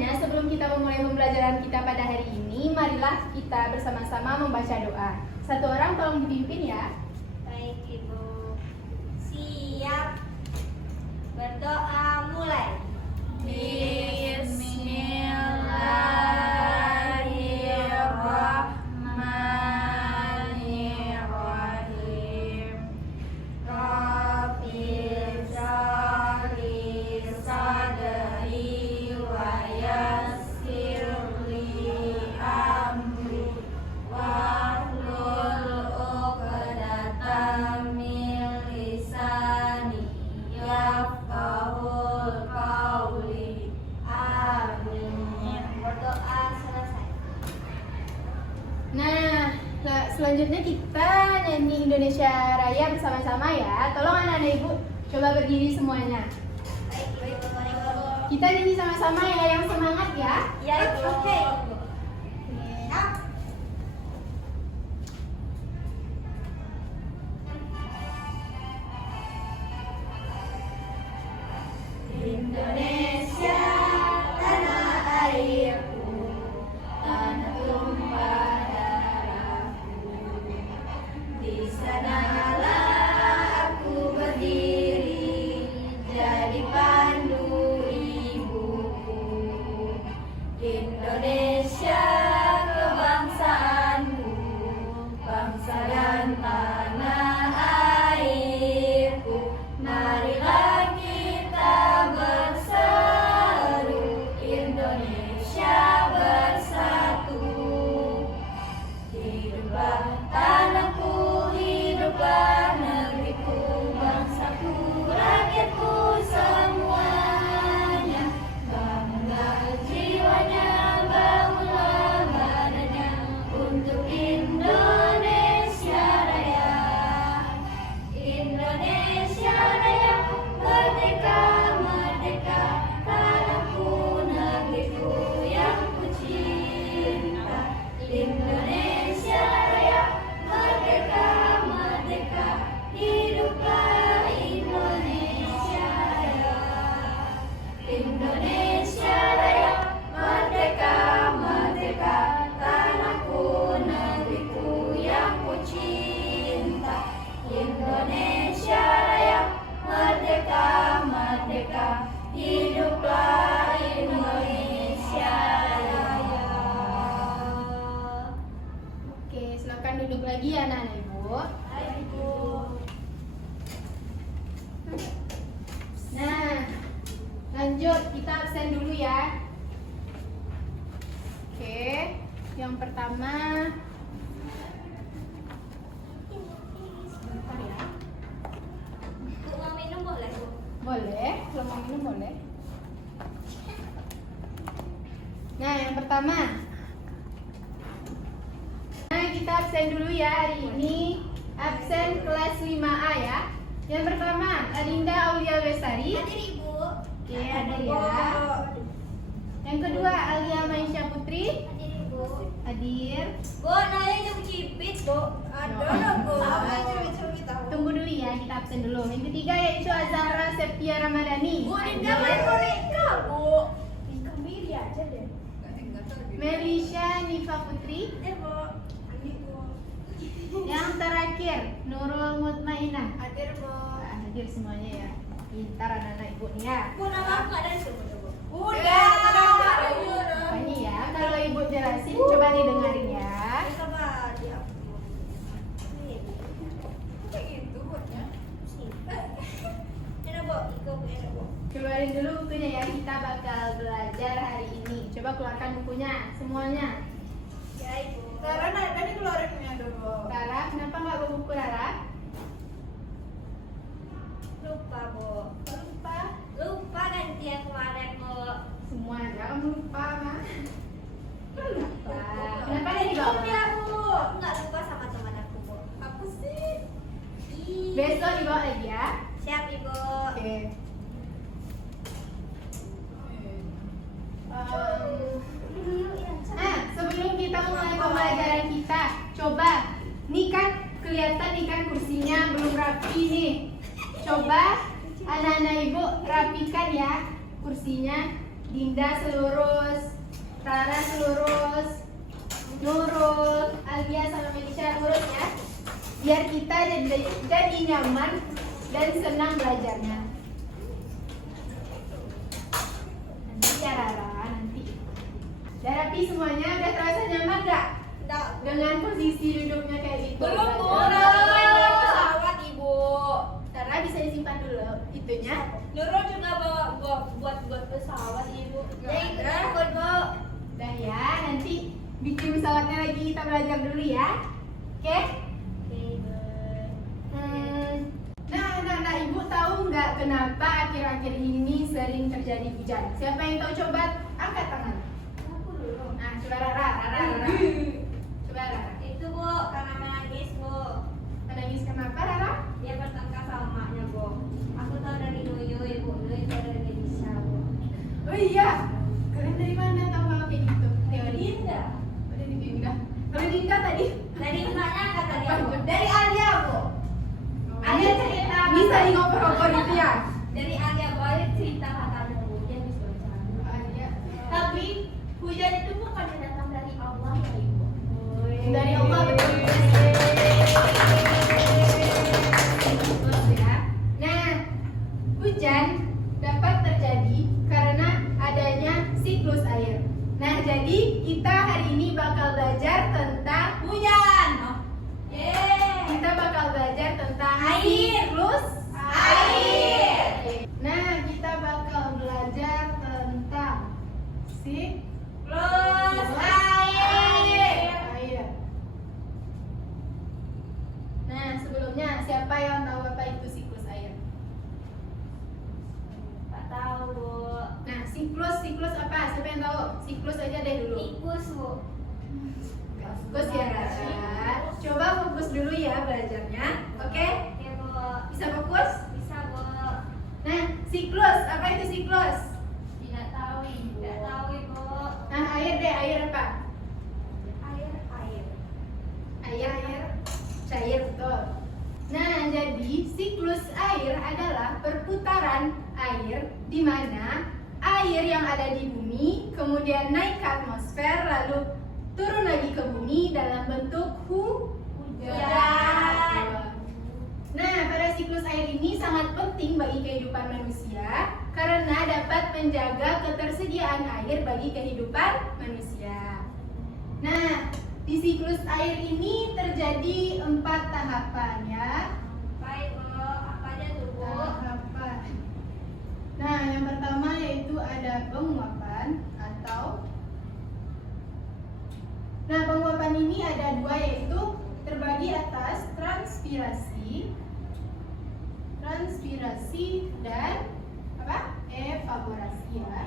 Sebelumnya, sebelum kita memulai pembelajaran kita pada hari ini, marilah kita bersama-sama membaca doa. Satu orang tolong dipimpin ya. Baik Ibu. Siap. Berdoa mulai. Bismillahirrahmanirrahim. Rabbil shrahli sadri wa yassirli amri wahlul 'uqdatam min lisani yafqahul qawli. Amin. Berdoa selesai. Nah, selanjutnya kita nyanyi Indonesia Raya bersama-sama ya. Tolong anak-anak ibu coba berdiri semuanya. Baik Ibu. Kita nyanyi sama-sama ya, yang semangat ya. Ya Ibu. Oke. Siap. Indonesia tanah airku, tanah tumpah darahku. Di sanalah aku berdiri, jadi pandu ibuku. Indonesia kebangsaanku, bangsa dan tanah airku. Marilah kita berseru, Indonesia bersatu. Hiduplah tanahku, hiduplah negeriku, bangsaku, rakyatku semuanya. Bangunlah jiwanya, bangunlah badannya untuk Indonesia Raya. Indonesia Raya, merdeka, merdeka, tanahku, negeriku yang ku cinta. Indonesia Raya, merdeka, merdeka, hiduplah Indonesia Raya. Indonesia Raya, merdeka, merdeka, tanahku, negeriku yang ku cinta. Indonesia Raya, merdeka, merdeka, hiduplah Indonesia Raya. Oke, silakan duduk lagi ya anak-anak ibu. Baik Ibu. Nah, lanjut kita absen dulu ya. Oke, yang pertama sebentar ya. Bu, mau minum boleh Bu? Boleh, kalau mau minum boleh. Nah, yang pertama. Nah, kita absen dulu ya hari ini. Absen kelas 5A ya. Yang pertama, Adinda Aulia Bestari. Hadir Ibu. Oke, ada ya. Yang kedua, Alia Maisha Putri. Hadir Ibu. Hadir. Bu, nanya jam cipit Bu. Ada Bu. Sama Tunggu dulu ya, kita absen dulu. Yang ketiga yaitu Azahra Septia Ramadhani. Bu, Hadir. Dinda main boneka Bu. Ika Miri aja deh. Melisha Nifa Putri. Hadir Bu. Hadir Bu. Yang terakhir, Nurul Mutmainah. Hadir Bu. Hadir semuanya ya. Pintar anak-anak ibu nih ya. Bu, nama aku nggak ada di sini Bu. Udah. Ini ya, kalau ibu jelasin coba didengarin ya. Coba dihapus. Nih. Kayak gitu buatnya. Ini Bu, Ika Bu, ini Bu. Keluarin dulu bukunya ya, kita bakal belajar hari ini. Coba keluarkan bukunya, semuanya. Ya Ibu. Rara tadi keluarin punya dulu. Rara, kenapa nggak bawa buku Rara? Lupa Bu. Lupa. Lupa ganti yang kemarin Bu. Semuanya kamu lupa mah. Lupa. Kenapa nggak Belum dibawa? ya Bu. Aku nggak lupa sama teman aku Bu. Apa sih? Ih. Besok dibawa lagi ya. Siap Ibu. Oke. Sebelum kita mulai pembelajaran kita, coba nih kan kelihatan nih kan kursinya belum rapi nih. Coba anak-anak ibu rapikan ya kursinya. Dinda selurus, Rara selurus, Nurul, Alia sama Melisha lurus ya. Biar kita jadi nyaman dan senang belajarnya. Nanti ya Rara, nanti. Udah rapi semuanya, udah terasa nyaman gak? Enggak. Dengan posisi duduknya kayak gitu. Belum, Bu. Belajar. Naik pesawat, Ibu. Rara bisa disimpan dulu itunya. Nurul juga bawa buat pesawat, Ibu. Ya, ikut takut, Bu. Udah ya, nanti bikin pesawatnya lagi kita belajar dulu ya. Oke? Nah, Ibu tahu nggak kenapa akhir-akhir ini sering terjadi hujan? Siapa yang tahu, coba angkat tangan. Aku dulu. Nah, coba Rara. Coba Rara. Itu, Bu, karena menangis, Bu. Menangis kenapa, Rara? Dia bertengkar sama maknya, Bu. Aku tahu dari Nuyuy, Bu. Nuyuy tahu dari Melisa, Bu. Oh iya, kalian dari mana tahu kalau kayak gitu? Dari Dinda. Oh, dari Dinda. Kalau Dinda tadi? Dari mbaknya kata dia, Bu. Apa? Dari Alia, Bu. Alia cerita. Bisa ngoper-ngoper itu ya? Dari Alia balik cerita katanya, Bu. Dia bisa bercanda. Iya. Tapi hujan itu bukan datang dari Allah ya, Ibu. Dari Allah, betul. Terus ya. Nah, hujan dapat terjadi karena adanya siklus air. Nah, jadi kita hari ini bakal belajar tentang Hujan. kita bakal belajar tentang Air. siklus Air. Nah, kita bakal belajar tentang Plus air. air. Nah, sebelumnya siapa yang tahu apa itu siklus air? Gak tahu, Bu. Nah, siklus apa? Siapa yang tahu? Siklus aja deh dulu. Tikus, Bu. Fokus ya, Rara. Coba fokus dulu ya belajarnya. Oke? Oke, Bu. Bisa fokus? Bisa, Bu. Nah, siklus, apa itu siklus? Tidak tahu, Ibu. Tidak tahu, Ibu. Nah, air deh, air apa? Air. Air. Cair, betul. Nah, jadi siklus air adalah perputaran air di mana air yang ada di bumi kemudian naik ke atmosfer lalu turun lagi ke bumi dalam bentuk hujan. Nah, pada siklus air ini sangat penting bagi kehidupan manusia karena dapat menjaga ketersediaan air bagi kehidupan manusia. Nah, di siklus air ini terjadi 4 tahapan ya. Baik, Bu. Apa aja tuh, Bu? Tahapan. Nah, yang pertama yaitu ada penguapan atau Nah, penguapan ini ada 2 yaitu terbagi atas transpirasi dan apa? Evaporasi ya.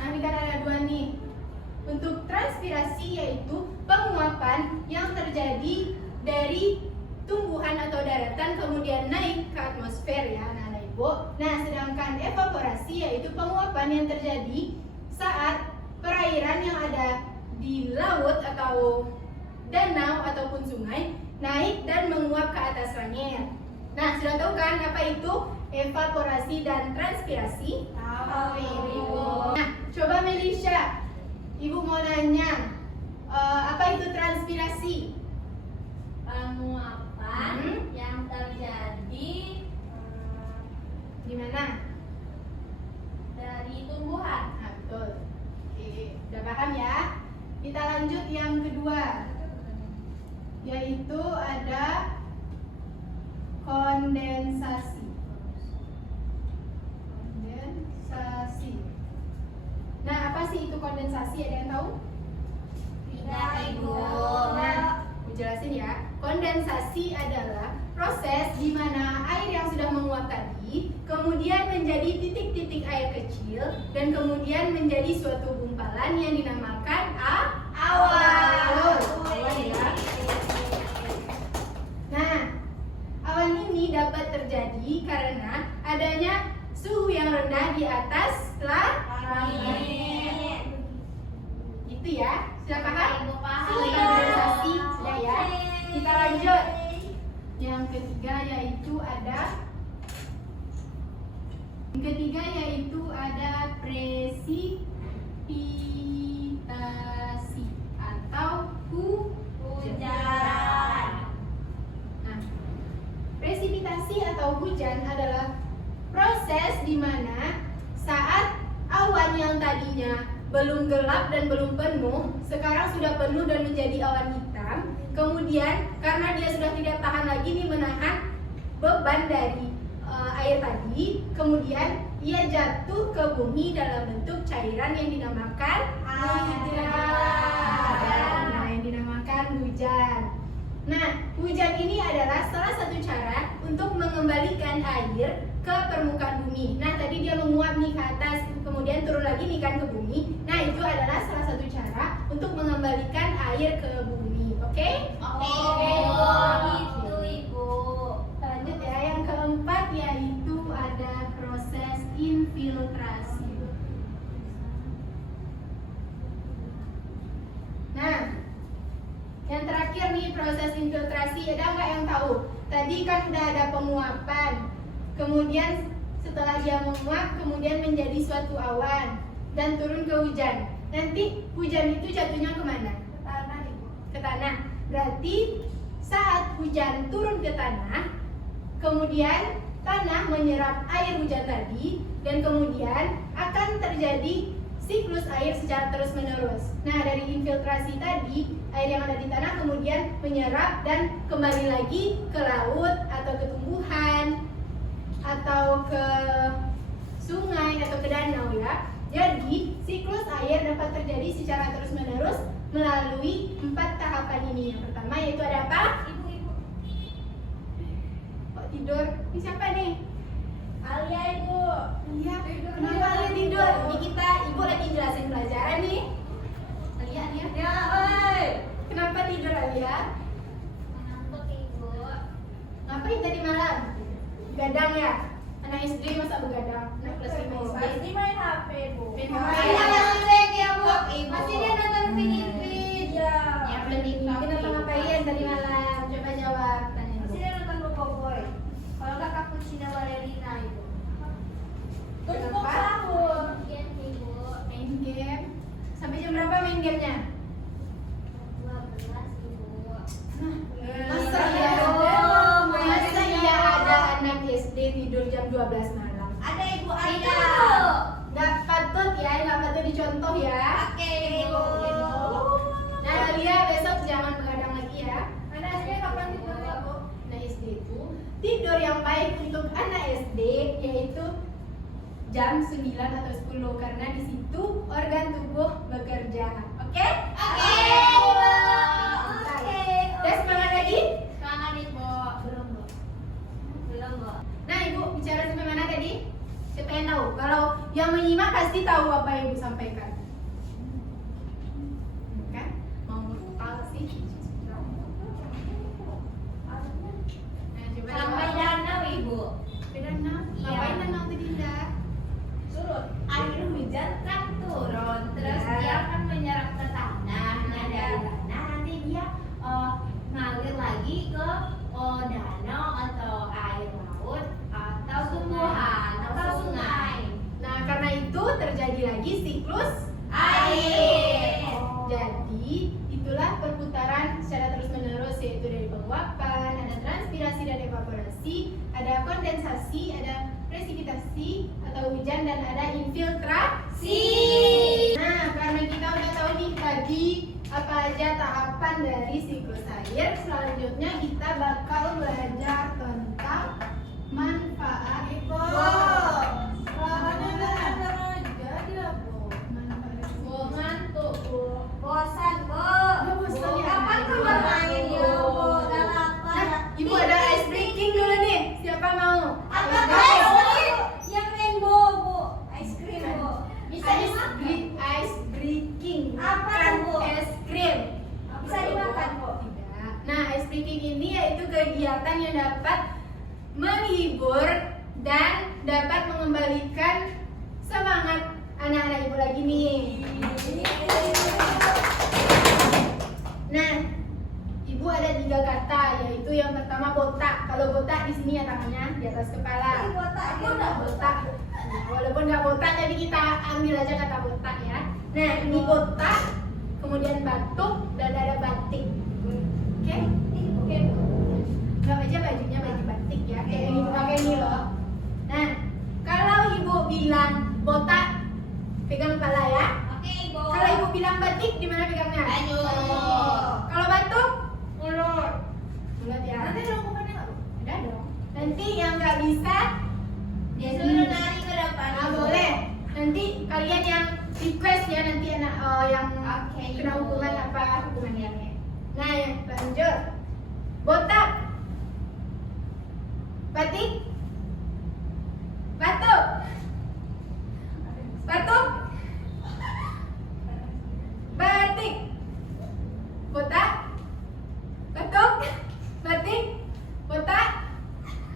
Nah, ini kan ada 2 nih. Untuk transpirasi yaitu penguapan yang terjadi dari tumbuhan atau daratan kemudian naik ke atmosfer ya anak-anak Ibu. Nah, sedangkan evaporasi yaitu penguapan yang terjadi saat perairan yang ada di laut atau danau ataupun sungai naik dan menguap ke atas langit. Nah, sudah tahu kan apa itu evaporasi dan transpirasi? Tahu, Ibu. Nah, coba Melisha, Ibu mau nanya, apa itu transpirasi? Penguapan yang terjadi Di mana? dari tumbuhan. Nah, betul. Oke, udah paham ya? Kita lanjut yang kedua, yaitu ada kondensasi. Nah, apa sih itu kondensasi? Ada yang tahu? Tidak, Ibu. Nah, aku jelasin ya. Kondensasi adalah proses di mana air yang sudah menguap tadi kemudian menjadi titik-titik air kecil dan kemudian menjadi suatu gumpalan yang dinamakan awan. Awan ya. Nah, awan ini dapat terjadi karena adanya suhu yang rendah di atas langit. Itu ya, sudah paham? Ibu paham. Suhu kondensasi sudah ya. Kita lanjut. Yang ketiga yaitu ada Yang ketiga yaitu ada presipitasi atau Hujan. Nah, presipitasi atau hujan adalah proses di mana saat awan yang tadinya belum gelap dan belum penuh, sekarang sudah penuh dan menjadi awan hitam. Kemudian karena dia sudah tidak tahan lagi nih menahan beban dari air tadi, kemudian ia jatuh ke bumi dalam bentuk cairan yang dinamakan hujan. Nah, yang dinamakan hujan. Nah, hujan ini adalah salah satu cara untuk mengembalikan air ke permukaan bumi. Nah, tadi dia menguap nih ke atas, kemudian turun lagi nih kan ke bumi. Nah, itu adalah salah satu cara untuk mengembalikan air ke bumi. Oke? Oke, gitu Ibu. Lanjut ya, yang keempat yaitu ada proses infiltrasi. Nah, yang terakhir nih proses infiltrasi, ada nggak yang tahu? Tadi kan udah ada penguapan, kemudian setelah dia menguap, kemudian menjadi suatu awan dan turun ke hujan. Nanti hujan itu jatuhnya kemana? Ke tanah Ibu. Ke tanah. Berarti saat hujan turun ke tanah, kemudian tanah menyerap air hujan tadi, dan kemudian akan terjadi siklus air secara terus-menerus. Nah, dari infiltrasi tadi, air yang ada di tanah kemudian menyerap dan kembali lagi ke laut atau ke tumbuhan atau ke sungai atau ke danau ya. Jadi, siklus air dapat terjadi secara terus-menerus melalui 4 tahapan ini. Yang pertama yaitu ada apa? Ibu. Kok tidur? Ini siapa nih? Alia Ibu. Iya, kenapa Alia tidur? Ini kita, Ibu lagi jelasin pelajaran nih. Alia. Ya, oi. Kenapa tidur Alia? Ngantuk Ibu. Ngapain tadi malam? Gadang ya? Anak SD masa begadang? Anak kelas 5 SD. Pasti main HP Bu. Main Makanya HP. ngantuk ya Bu. Pasti dia nonton Pinipin. Iya. Ya, Pinipin apa ngapain tadi malam? Coba jawab tanya Pasti dulu. dia nonton Boboiboy. Kalau nggak Cappuccino Ballerina Ibu. Untuk Kenapa? sahur. Iya Ibu. Main game. Sampai jam berapa main gamenya? 12 Ibu. Masa ya? Masa ya ada anak SD tidur jam 12 malam? Ada Ibu Iya. ada. Nggak patut ya, nggak patut dicontoh ya. Oke Ibu. Nah, Alia besok jangan begadang lagi ya. Anak SD kapan tidurnya Bu? Anak SD itu tidur yang baik untuk anak SD yaitu jam 9 atau 10 karena di situ organ tubuh bekerja. Oke? Oke. Oke. Udah semangat lagi? Semangat Ibu. Belum Bu. Belum Bu. Nah, Ibu bicara sampai mana tadi? Siapa yang tahu? Kalau yang menyimak pasti tahu apa yang Ibu sampaikan. Kan? Mau hafal sih? Nah, coba Sampai jawab. danau Ibu. Sampai danau? Iya. Ngapain danau tadi, Dinda? Surut. Air hujan kan turun, terus Ya. dia akan menyerap ke tanah. Nah dari tanah nanti dia ngalir lagi ke danau atau air laut atau tumbuhan atau sungai. Nah, karena itu terjadi lagi siklus Air. Jadi, itulah perputaran secara terus-menerus yaitu dari penguapan, ada transpirasi dan evaporasi, ada kondensasi, ada presipitasi atau hujan dan ada infiltrasi. Nah, karena kita udah tahu nih tadi apa aja tahapan dari siklus air, selanjutnya kita bakal belajar tentang manfaat. Ibu. Lawannya benar aja dia Bu. Manfaat. Ngantuk Bu. Bosan Bu. Bosan ya? Kapan tuh bermain ya Bu? Udah lapar. Nah, Ibu ada ice breaking dulu nih. Siapa mau? Apa Ice guys? breaking. Yang rainbow Bu. Es krim Bu. Bisa Ice dimakan. ice breaking. Apa bukan tuh, Bu? es krim. Bisa dimakan Bu. Tidak. Nah, ice breaking ini yaitu kegiatan yang dapat menghibur dan dapat mengembalikan semangat anak-anak Ibu lagi nih. Nah, Ibu ada 3 kata, yaitu yang pertama botak. Kalau botak di sini ya tangannya di atas kepala. Ini botak, Aku dia udah botak. Walaupun nggak botak, tapi kita ambil aja kata botak ya. Nah, ini botak, kemudian batuk, dan ada batik. Oke? Oke. Nggak aja bajunya baju batik ya. Kayak yang ibu pakai ini loh. Nah, kalau ibu bilang botak, pegang kepala ya. Oke, Ibu. Kalau ibu bilang batik, di mana pegangnya? Baju. Kalau batuk, mulut. Mulut ya. Nanti dong bukannya nggak? Udah dong. Nanti yang nggak bisa, Dia suruh lari ke depan. nah boleh. Nanti kalian yang request ya nanti anak yang Oke, kena Ibu. hukuman apa hukumannya. Nah, yang lanjut. Botak. Batik. Batuk. Batuk. Batik. Botak. Batuk. Batik. Botak.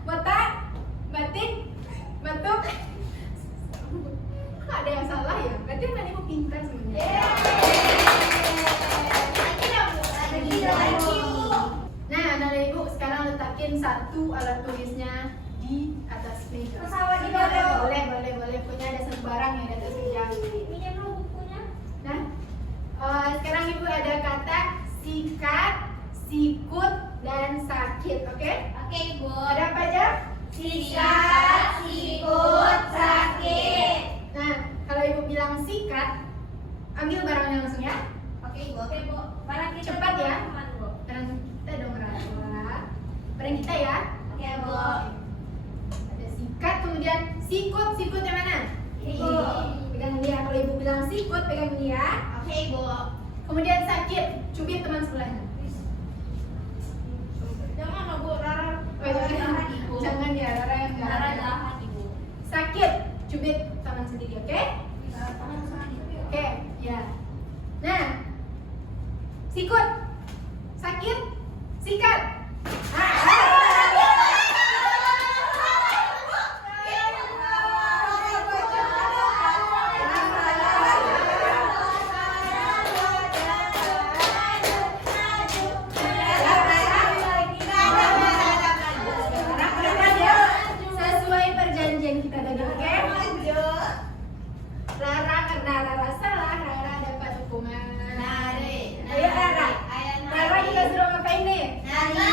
Botak. Batik. Batuk. Kok ada yang salah ya? Berarti kan ibu pintar sebenarnya. Lagi dong, Bu. Lagi, Bu. Nah, anak ibu sekarang letakin satu alat tulisnya di atas meja. Pesawat di bawah. Boleh. Punya ada satu barang yang di atas meja. Minyak dulu bukunya. Nah, sekarang ibu ada kata sikat, sikut, dan sakit, oke? Oke, Ibu. Ada apa aja? Sikat, sikut, sakit. Nah, kalau ibu bilang sikat, ambil barangnya langsung ya. Oke, Ibu. Oke, Bu. Barang kita Cepat ya. teman, Bu. Barang kita dong Rawa. Barang kita ya. Oke, Bu. Ada sikat, kemudian sikut. Sikut yang mana? Sikut. Pegang dia. Kalau ibu bilang sikut, pegang dia. Oke, Ibu. Kemudian sakit, cubit teman sebelahnya. Jangan Bu, Rara. Oh, jangan, Ibu. jangan ya, Rara yang enggak. Cara jahat, Ibu. Sakit, cubit tangan sendiri, oke? Oke, ya. Nah, sikut, sakit, sikat. Sesuai perjanjian kita tadi, oke? Rara karena Rara salah, Rara dapat hukuman. Nari. Ayo Rara. Ayo, Rara kita suruh ngapain nih? Nari.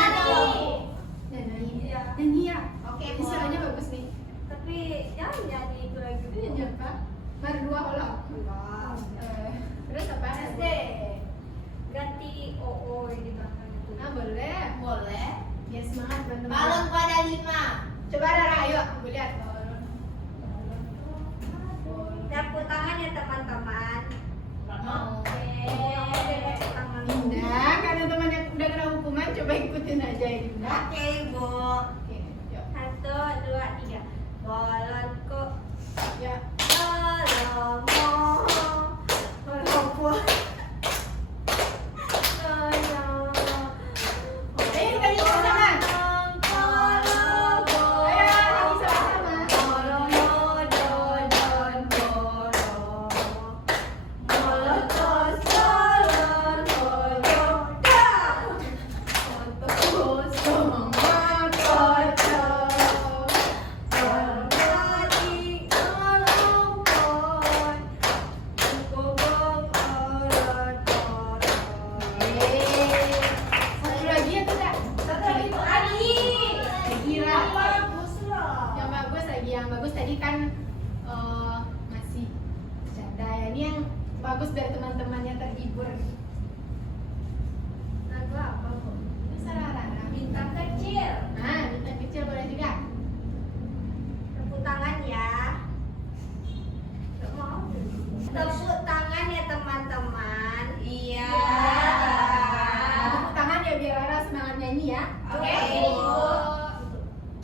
Nyanyi. Iya. Nyanyi ya. Oke, Bu. Suaranya bagus nih. Tapi jangan nyanyi itu lagi. Itu nyanyi apa? Merdua olah. Terus apa? SD. Ganti OO di belakang itu. Ah boleh. Boleh. Ya semangat teman-teman. Balon pada 5. Coba Rara, ayo aku lihat. Tepuk tangan ya teman-teman. Oke. Tepuk tangan. Dinda, karena teman yang udah kena hukuman, coba ikutin aja ya Dinda. Oke, Bu. Oke, yuk. 1, 2, 3. Bolonku. Ya. Tolongmu. Ayo kita nyanyi sama. Ayo nyanyi sama-sama. Satu lagi ya tidak? Satu lagi tuh Gila. Yang bagus tadi kan masih bercanda ya. Ini yang bagus dari teman-teman yang terhibur. Lagu apa, Bu? Ini salah Rara. Bintang kecil. Nah, bintang kecil boleh juga. Tepuk tangan ya. Tepuk tangan ya teman-teman. Iya. Nah, tepuk tangan ya biar Rara semangat nyanyi ya. Oke, Oke. Bu.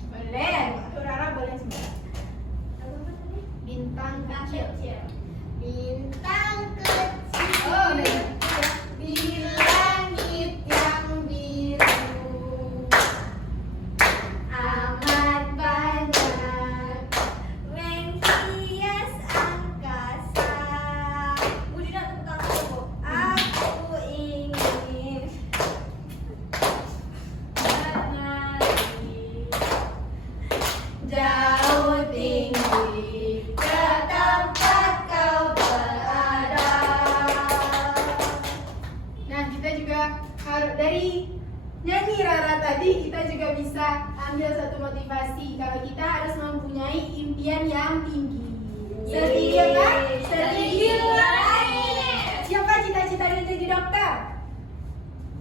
Boleh. Tuh Rara boleh semangat. Bintang kecil. Bintang kecil. Oh, udah. Di langit yang biru amat banyak Menghias angkasa. Bu Dina tepuk tangan, Bu. Aku ingin menari jauh tinggi termotivasi kalau kita harus mempunyai impian yang tinggi. Setuju Pak? Setuju. Siapa cita-citanya jadi dokter?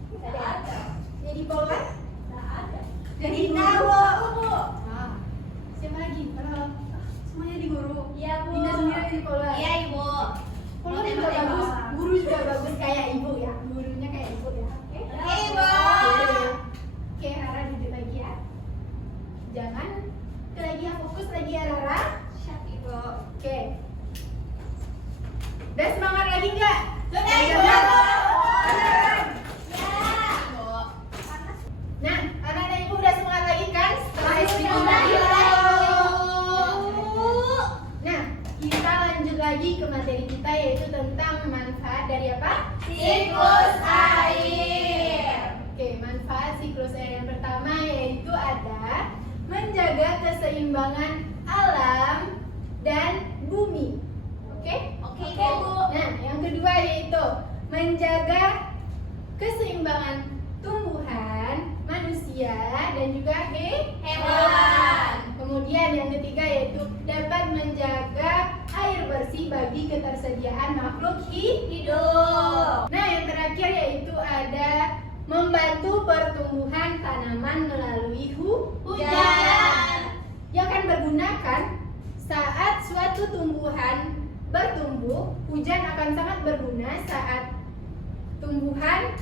Tidak ada. Jadi polwan? Tidak ada. Jadi guru? Nah, siapa lagi? Kalau semuanya di guru. Iya, Bu. Dinda sendiri jadi polwan. Iya Ibu. Polwan juga bagus, guru juga bagus kayak ibu ya. Gurunya kayak ibu ya. Oke? Oke Ibu. Oke, Rara duduk lagi ya. Jangan itu lagi ya, fokus lagi ya Rara. Siap, Ibu. Oke. Udah semangat lagi nggak? Sudah, Ibu. Beneran? Ya. Bu. Nah, anak-anak ibu udah semangat lagi kan? Setelah Sudah, SD Ibu. Nah, kita lanjut lagi ke materi kita yaitu tentang manfaat dari apa? Siklus air. Oke, manfaat siklus air yang pertama yaitu ada menjaga keseimbangan alam dan bumi. Oke? Oke, Bu. Nah, yang kedua yaitu menjaga keseimbangan tumbuhan, manusia, dan juga Hewan. Kemudian yang ketiga yaitu dapat menjaga air bersih bagi ketersediaan makhluk hidup. Nah, yang terakhir yaitu ada membantu pertumbuhan tanaman melalui hujan. Yang akan berguna kan saat suatu tumbuhan bertumbuh, hujan akan sangat berguna saat tumbuhan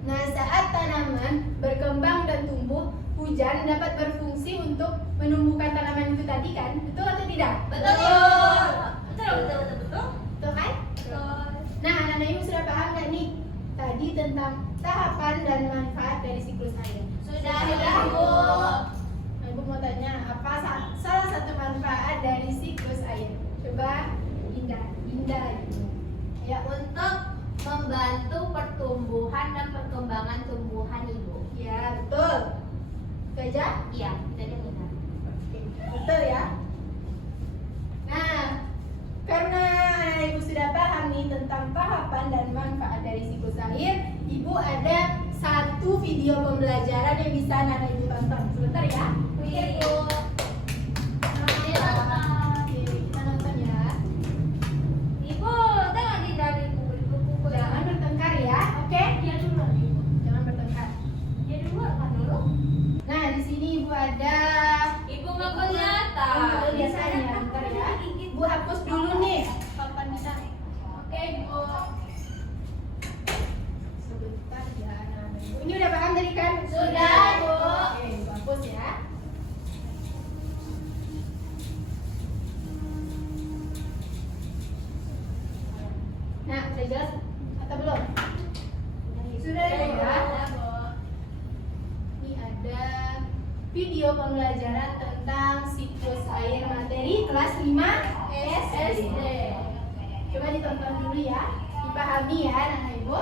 Nah, saat tanaman berkembang dan tumbuh, hujan dapat berfungsi untuk menumbuhkan tanaman itu tadi kan? Betul atau tidak? Betul. Betul kan? Nah, anak-anak ibu sudah paham nggak nih tadi tentang tahapan dan manfaat dari siklus air? Sudah, Bu. Nah, ibu mau tanya apa salah satu manfaat dari siklus air? Coba Indah ibu. Ya, Untuk membantu pertumbuhan dan perkembangan tumbuhan Ibu. ya betul. Itu aja? Iya, kita dengar. Betul ya. Nah, karena anak ibu sudah paham nih tentang tahapan dan manfaat dari siklus air, ibu ada satu video pembelajaran yang bisa anak ibu tonton. Sebentar ya. Oke, Bu. Oke, kita nonton ya. Ibu, tengok di dari buku-buku. Jangan bertengkar ya, oke? Dia dulu, Ibu. Jangan bertengkar. Dia dulu apa dulu? Nah, di sini ibu ada. Ibu nggak kelihatan. Kalau biasanya, bentar ya. Ibu hapus dulu nih. Papan bisa. Oke, ibu. Sebentar ya, anak-anak ibu. Ini udah paham tadi kan? Sudah, Bu. Oke, ibu hapus ya. Nah, udah jelas atau belum? Sudah ya. Ini ada video pembelajaran tentang siklus air materi kelas 5 SD. Coba ditonton dulu ya, dipahami ya anak-anak ibu.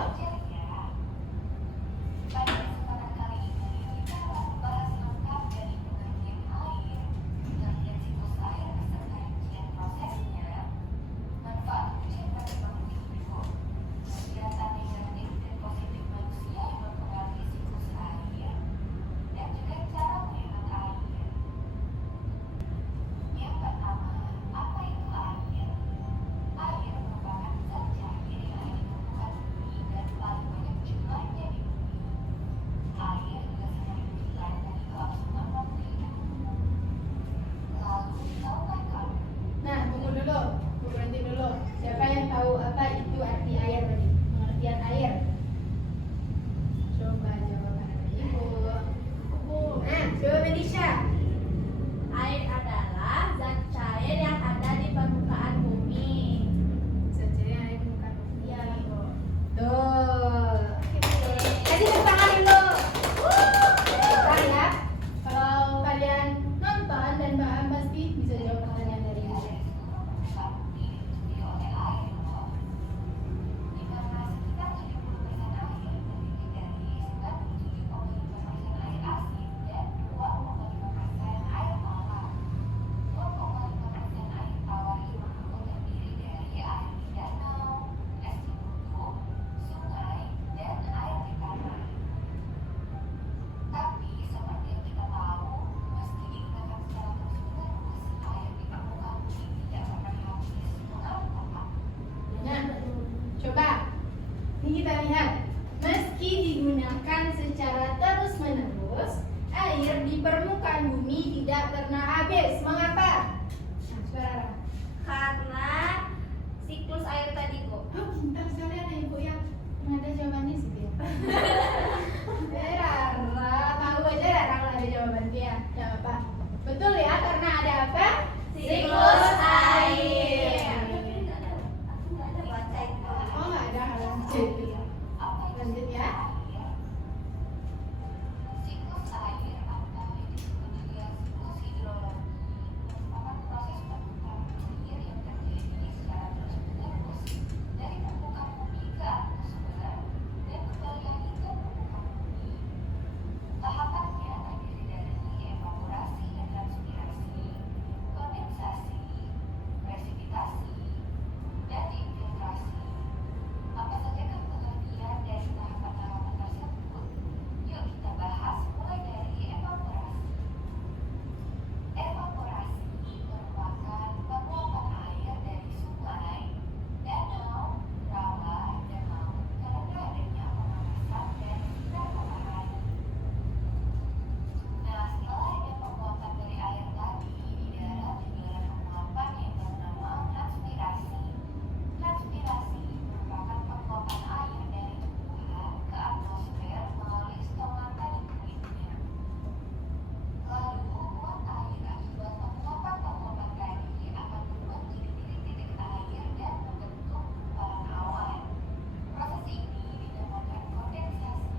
tidak pernah habis. Mengapa? Nah, coba Rara. Karena siklus air tadi, Bu. Oh, pintar sekali ada ibu yang ada jawabannya sih dia. Rara, tahu aja Rara kalau ada jawaban dia. Gak apa. Betul ya, karena ada apa? Siklus air. Aku nggak ada baca itu. Oh, nggak ada lanjut. Lanjut ya. Siklus air atau yang disebut juga siklus hidrologi merupakan proses perputaran air yang terjadi secara terus-menerus dari permukaan bumi ke atmosfer dan kembali lagi ke permukaan bumi. Tahapannya terdiri dari evaporasi dan transpirasi, kondensasi, presipitasi, dan infiltrasi. Apa saja pengertian dari tahapan-tahapan tersebut? Yuk kita bahas mulai dari evaporasi. Evaporasi merupakan penguapan air dari sungai, danau, rawa, dan laut karena adanya pemanasan dan sinar matahari. Nah, setelah ada penguapan dari air tadi di darat digelar penguapan yang bernama transpirasi. Transpirasi merupakan penguapan air dari tumbuhan ke atmosfer melalui stomata di kulitnya. Lalu, uap air akibat penguapan tadi akan berubah menjadi titik-titik air dan membentuk gumpalan awan. Proses ini dinamakan kondensasi.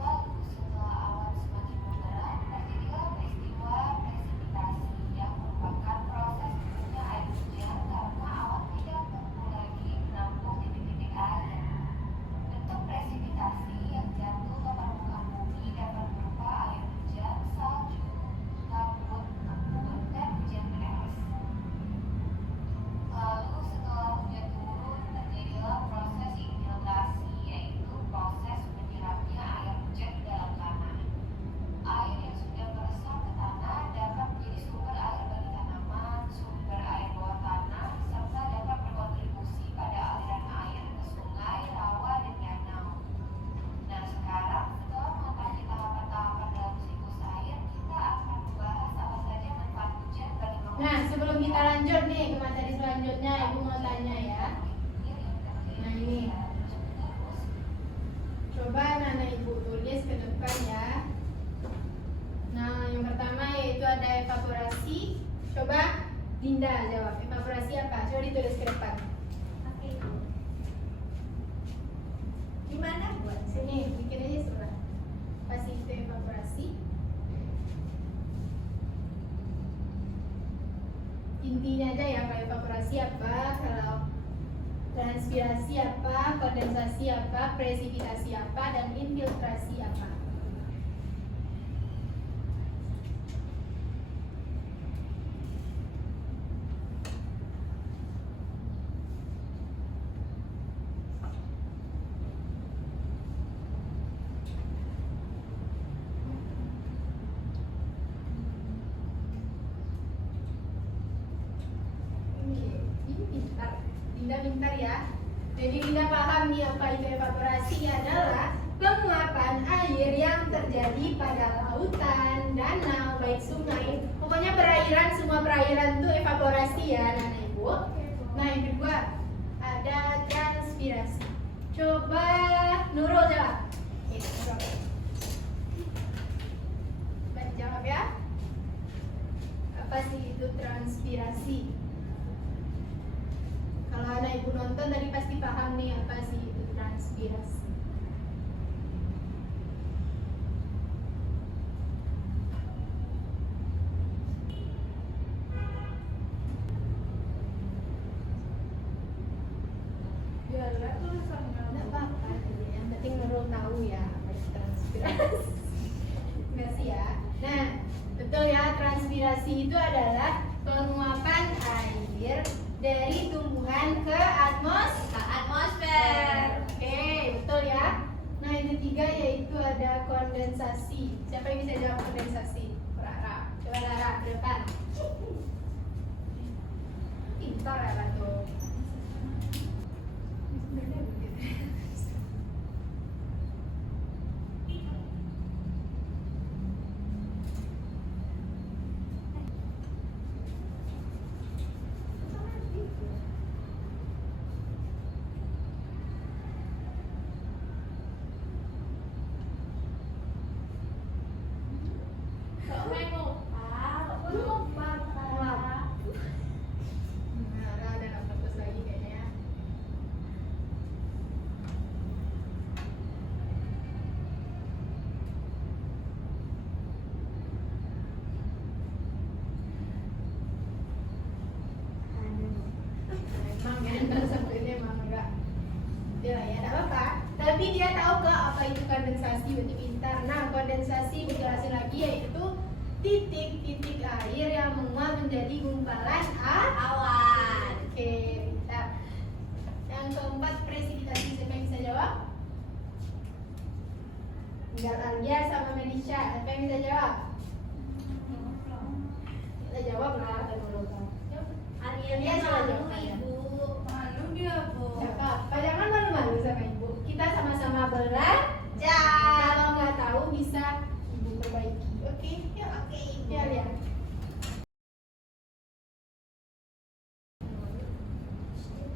Lalu, setelah awan semakin memberat, terjadilah peristiwa presipitasi yang merupakan proses turunnya air hujan karena awan tidak mampu lagi menampung titik-titik air. Bentuk presipitasi yang jatuh ke permukaan bumi dapat berupa air hujan, salju, kabut, embun, dan hujan es. Lalu setelah hujan turun, terjadilah proses infiltrasi, yaitu proses menyerapnya air hujan ke dalam tanah. Air yang sudah meresap ke tanah dapat menjadi sumber air bagi tanaman, sumber air bawah tanah, serta dapat berkontribusi pada aliran air ke sungai, rawa, dan danau. Nah, sekarang setelah mengetahui tahapan-tahapan dalam siklus air, kita akan membahas apa saja manfaat hujan bagi Nah, sebelum kita lanjut nih ke materi selanjutnya, Ibu mau tanya ya. Nah, ini. Coba Nana Ibu tulis ke depan ya. Nah, yang pertama yaitu ada evaporasi. Coba Dinda jawab. Evaporasi apa? Coba ditulis ke depan. Oke, Bu. Gimana, Bu? Sini, bikin aja surat. Pasti itu evaporasi. Intinya aja ya, kalau evaporasi apa, kalau transpirasi apa, kondensasi apa, presipitasi apa, dan infiltrasi apa. Ini pintar, Dinda pintar ya. Jadi Dinda paham nih apa itu evaporasi adalah penguapan air yang terjadi pada lautan, danau, baik sungai. Pokoknya perairan, semua perairan itu evaporasi ya, Nana Ibu. Nah, yang kedua ada transpirasi. Coba Nurul jawab. Nurul. Baik, jawab ya. Apa sih itu transpirasi? Kalau anak ibu nonton tadi pasti paham nih apa sih itu transpirasi. Nggak apa-apa, yang penting Nurul tahu ya apa itu transpirasi. Kasih ya. Nah, betul ya, transpirasi itu adalah penguapan air dari tumbuhan ke atmosfer. Oke, betul ya. Nah, yang ketiga yaitu ada kondensasi. Siapa yang bisa jawab kondensasi? Rara. Coba Rara, ke depan. Pintar Rara tuh. kondensasi berarti pintar. Nah, kondensasi dijelasin lagi yaitu titik-titik air yang menguap menjadi gumpalan Awan. Oke, pintar. Yang keempat, presipitasi. Siapa yang bisa jawab? Tinggal Alia sama Melisha. Siapa yang bisa jawab? Kita jawab lah. Akhirnya malu ibu. Malu dia, Bu. Siapa? Pak, jangan malu-malu sama ibu. Kita sama-sama belajar. Kalau nggak tahu bisa ibu perbaiki. Oke? Ya, Oke, ibu. ya lihat.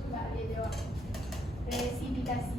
Coba dia jawab. Presipitasi.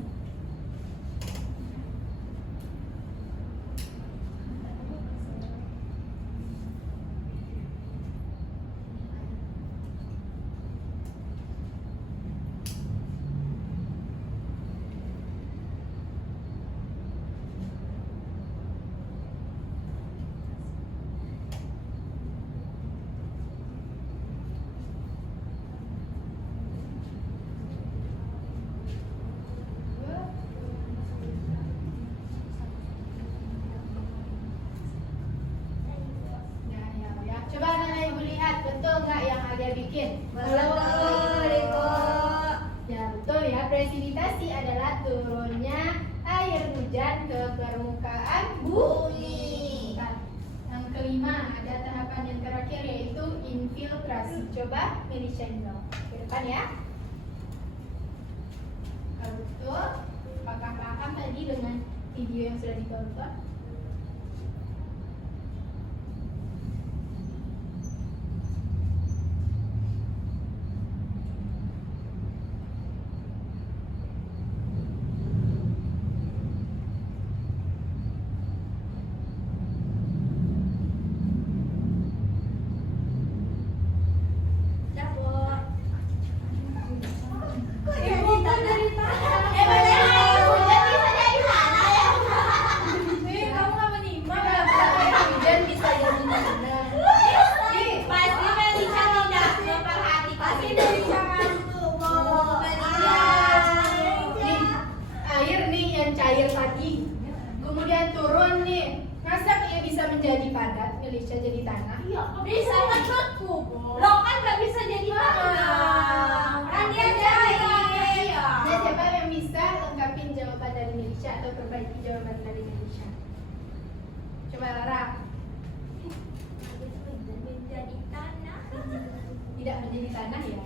Ya. Coba anak ibu lihat, betul nggak yang ada bikin? Betul, Ibu. Ya betul ya, presipitasi adalah turunnya air hujan ke permukaan bumi. Bentar. Yang kelima, ada tahapan yang terakhir yaitu infiltrasi. Coba Melisha dong ke depan ya. Kalau betul, apakah paham tadi dengan video yang sudah ditonton? Dapur. Ibu kan dari tanah. Beneran hujan bisa jadi tanah ya? Kamu nggak menyimak. Hujan bisa jadi mana? Pasti Melisa tidak memperhatikan. Pasti itu. dari jangan Bu. Nih, air nih yang cair tadi, kemudian turun nih. Masa dia bisa menjadi padat, Melisha jadi tanah? Iya, bisa kan beku. Lo kan nggak bisa jadi tanah. Kan dia cair. Nah, siapa yang bisa lengkapin jawaban dari Melisha atau perbaiki jawaban dari Melisha? Coba Lara. Menjadi tanah. Tidak menjadi tanah ya?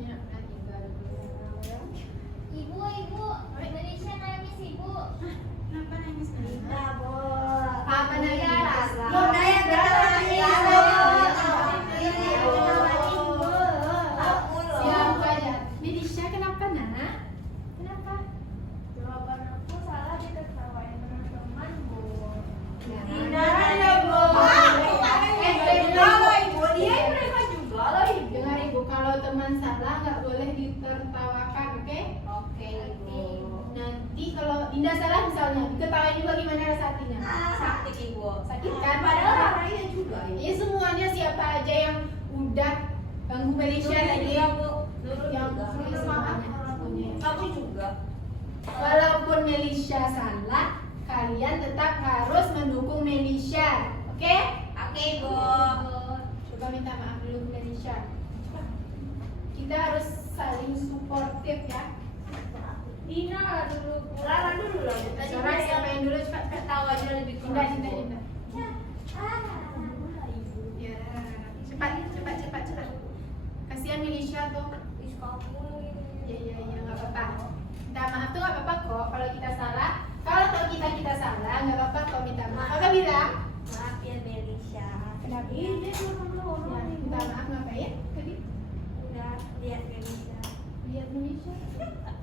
Ya, nanti baru orang. Ibu, Melisa nangis ibu. Kenapa nangis? Enggak, Bu. Apa nangis? Bunda yang nangis. Siapa ya? Melisha kenapa nak? Kenapa? Jawaban aku salah diketawain teman-teman, Bu. Beneran ya, Bu. Ibu dia mereka juga loh, Ibu. Dengar ibu, kalau teman salah nggak boleh ditertawakan, oke? Oke, Ibu. Nanti kalau Dinda salah misalnya, diketawain juga gimana rasa hatinya? Sakit, Ibu. Sakit kan? Padahal Raranya juga. Ya semuanya siapa aja yang udah ganggu Melisha tadi, yang Nurul maaf juga. Kamu juga. walaupun Melisha salah, kalian tetap harus mendukung Melisha, oke? Oke, Bu. Coba minta maaf dulu Melisha. Kita harus saling suportif ya. Dina dulu, Bu. Rara dulu lah. Suara siapa yang dulu cepat cepat. Ketawanya lebih Dinda, keras, Dinda, Bu. Dinda. Ya, cepat, cepat, cepat, cepat. Kasihan Melisha tuh. Ya, nggak apa-apa. Minta maaf tuh nggak apa-apa kok. Kalau kita salah, kalau tahu kita salah, nggak apa-apa kok minta maaf. Apa bilang? Maaf ya, Melisa. Kenapa? Ih, dia sama orang, Ya, Ibu. minta maaf ngapain? Tadi Udah lihat Melisa. lihat Melisha.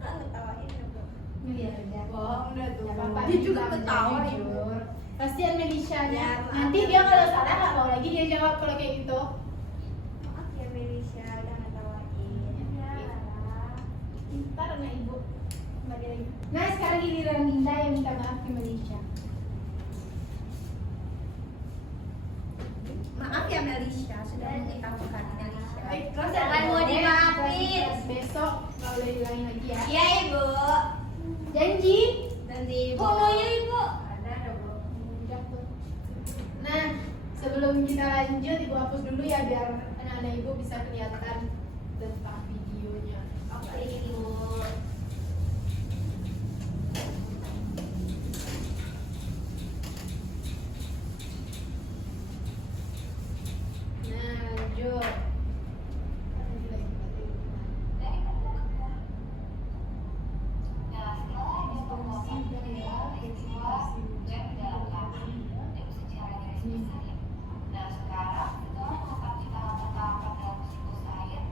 Ketawain ya, Bu. Ngeliat aja. Bohong dah tuh. Nggak apa-apa. Dia juga bilang ketawa, aja Ibu. jujur. Kasihan Melisha nya. Ya, Nanti dia kalau salah nggak mau lagi dia jawab kalau kayak gitu. kembali lagi. Nah, sekarang giliran Dinda yang minta maaf ke Melisha. Maaf ya Melisha, sudah mengetahukan Melisha. Baik, Jangan mau dimaafin. Besok kalau udah hilangin lagi ya. Iya ibu. Janji. Nanti ibu. Oh iya ibu. Ada bro. Nah, sebelum kita lanjut, ibu hapus dulu ya biar anak-anak ibu bisa kelihatan tentang videonya. Oke ibu. Nah, lanjut. Dari permukaan. Nah, setelah dievaluasi dari peristiwa dan kedalaman dan secara garis besar ya. Nah, sekarang kita melakukan tahapan-tahapan dalam psikosains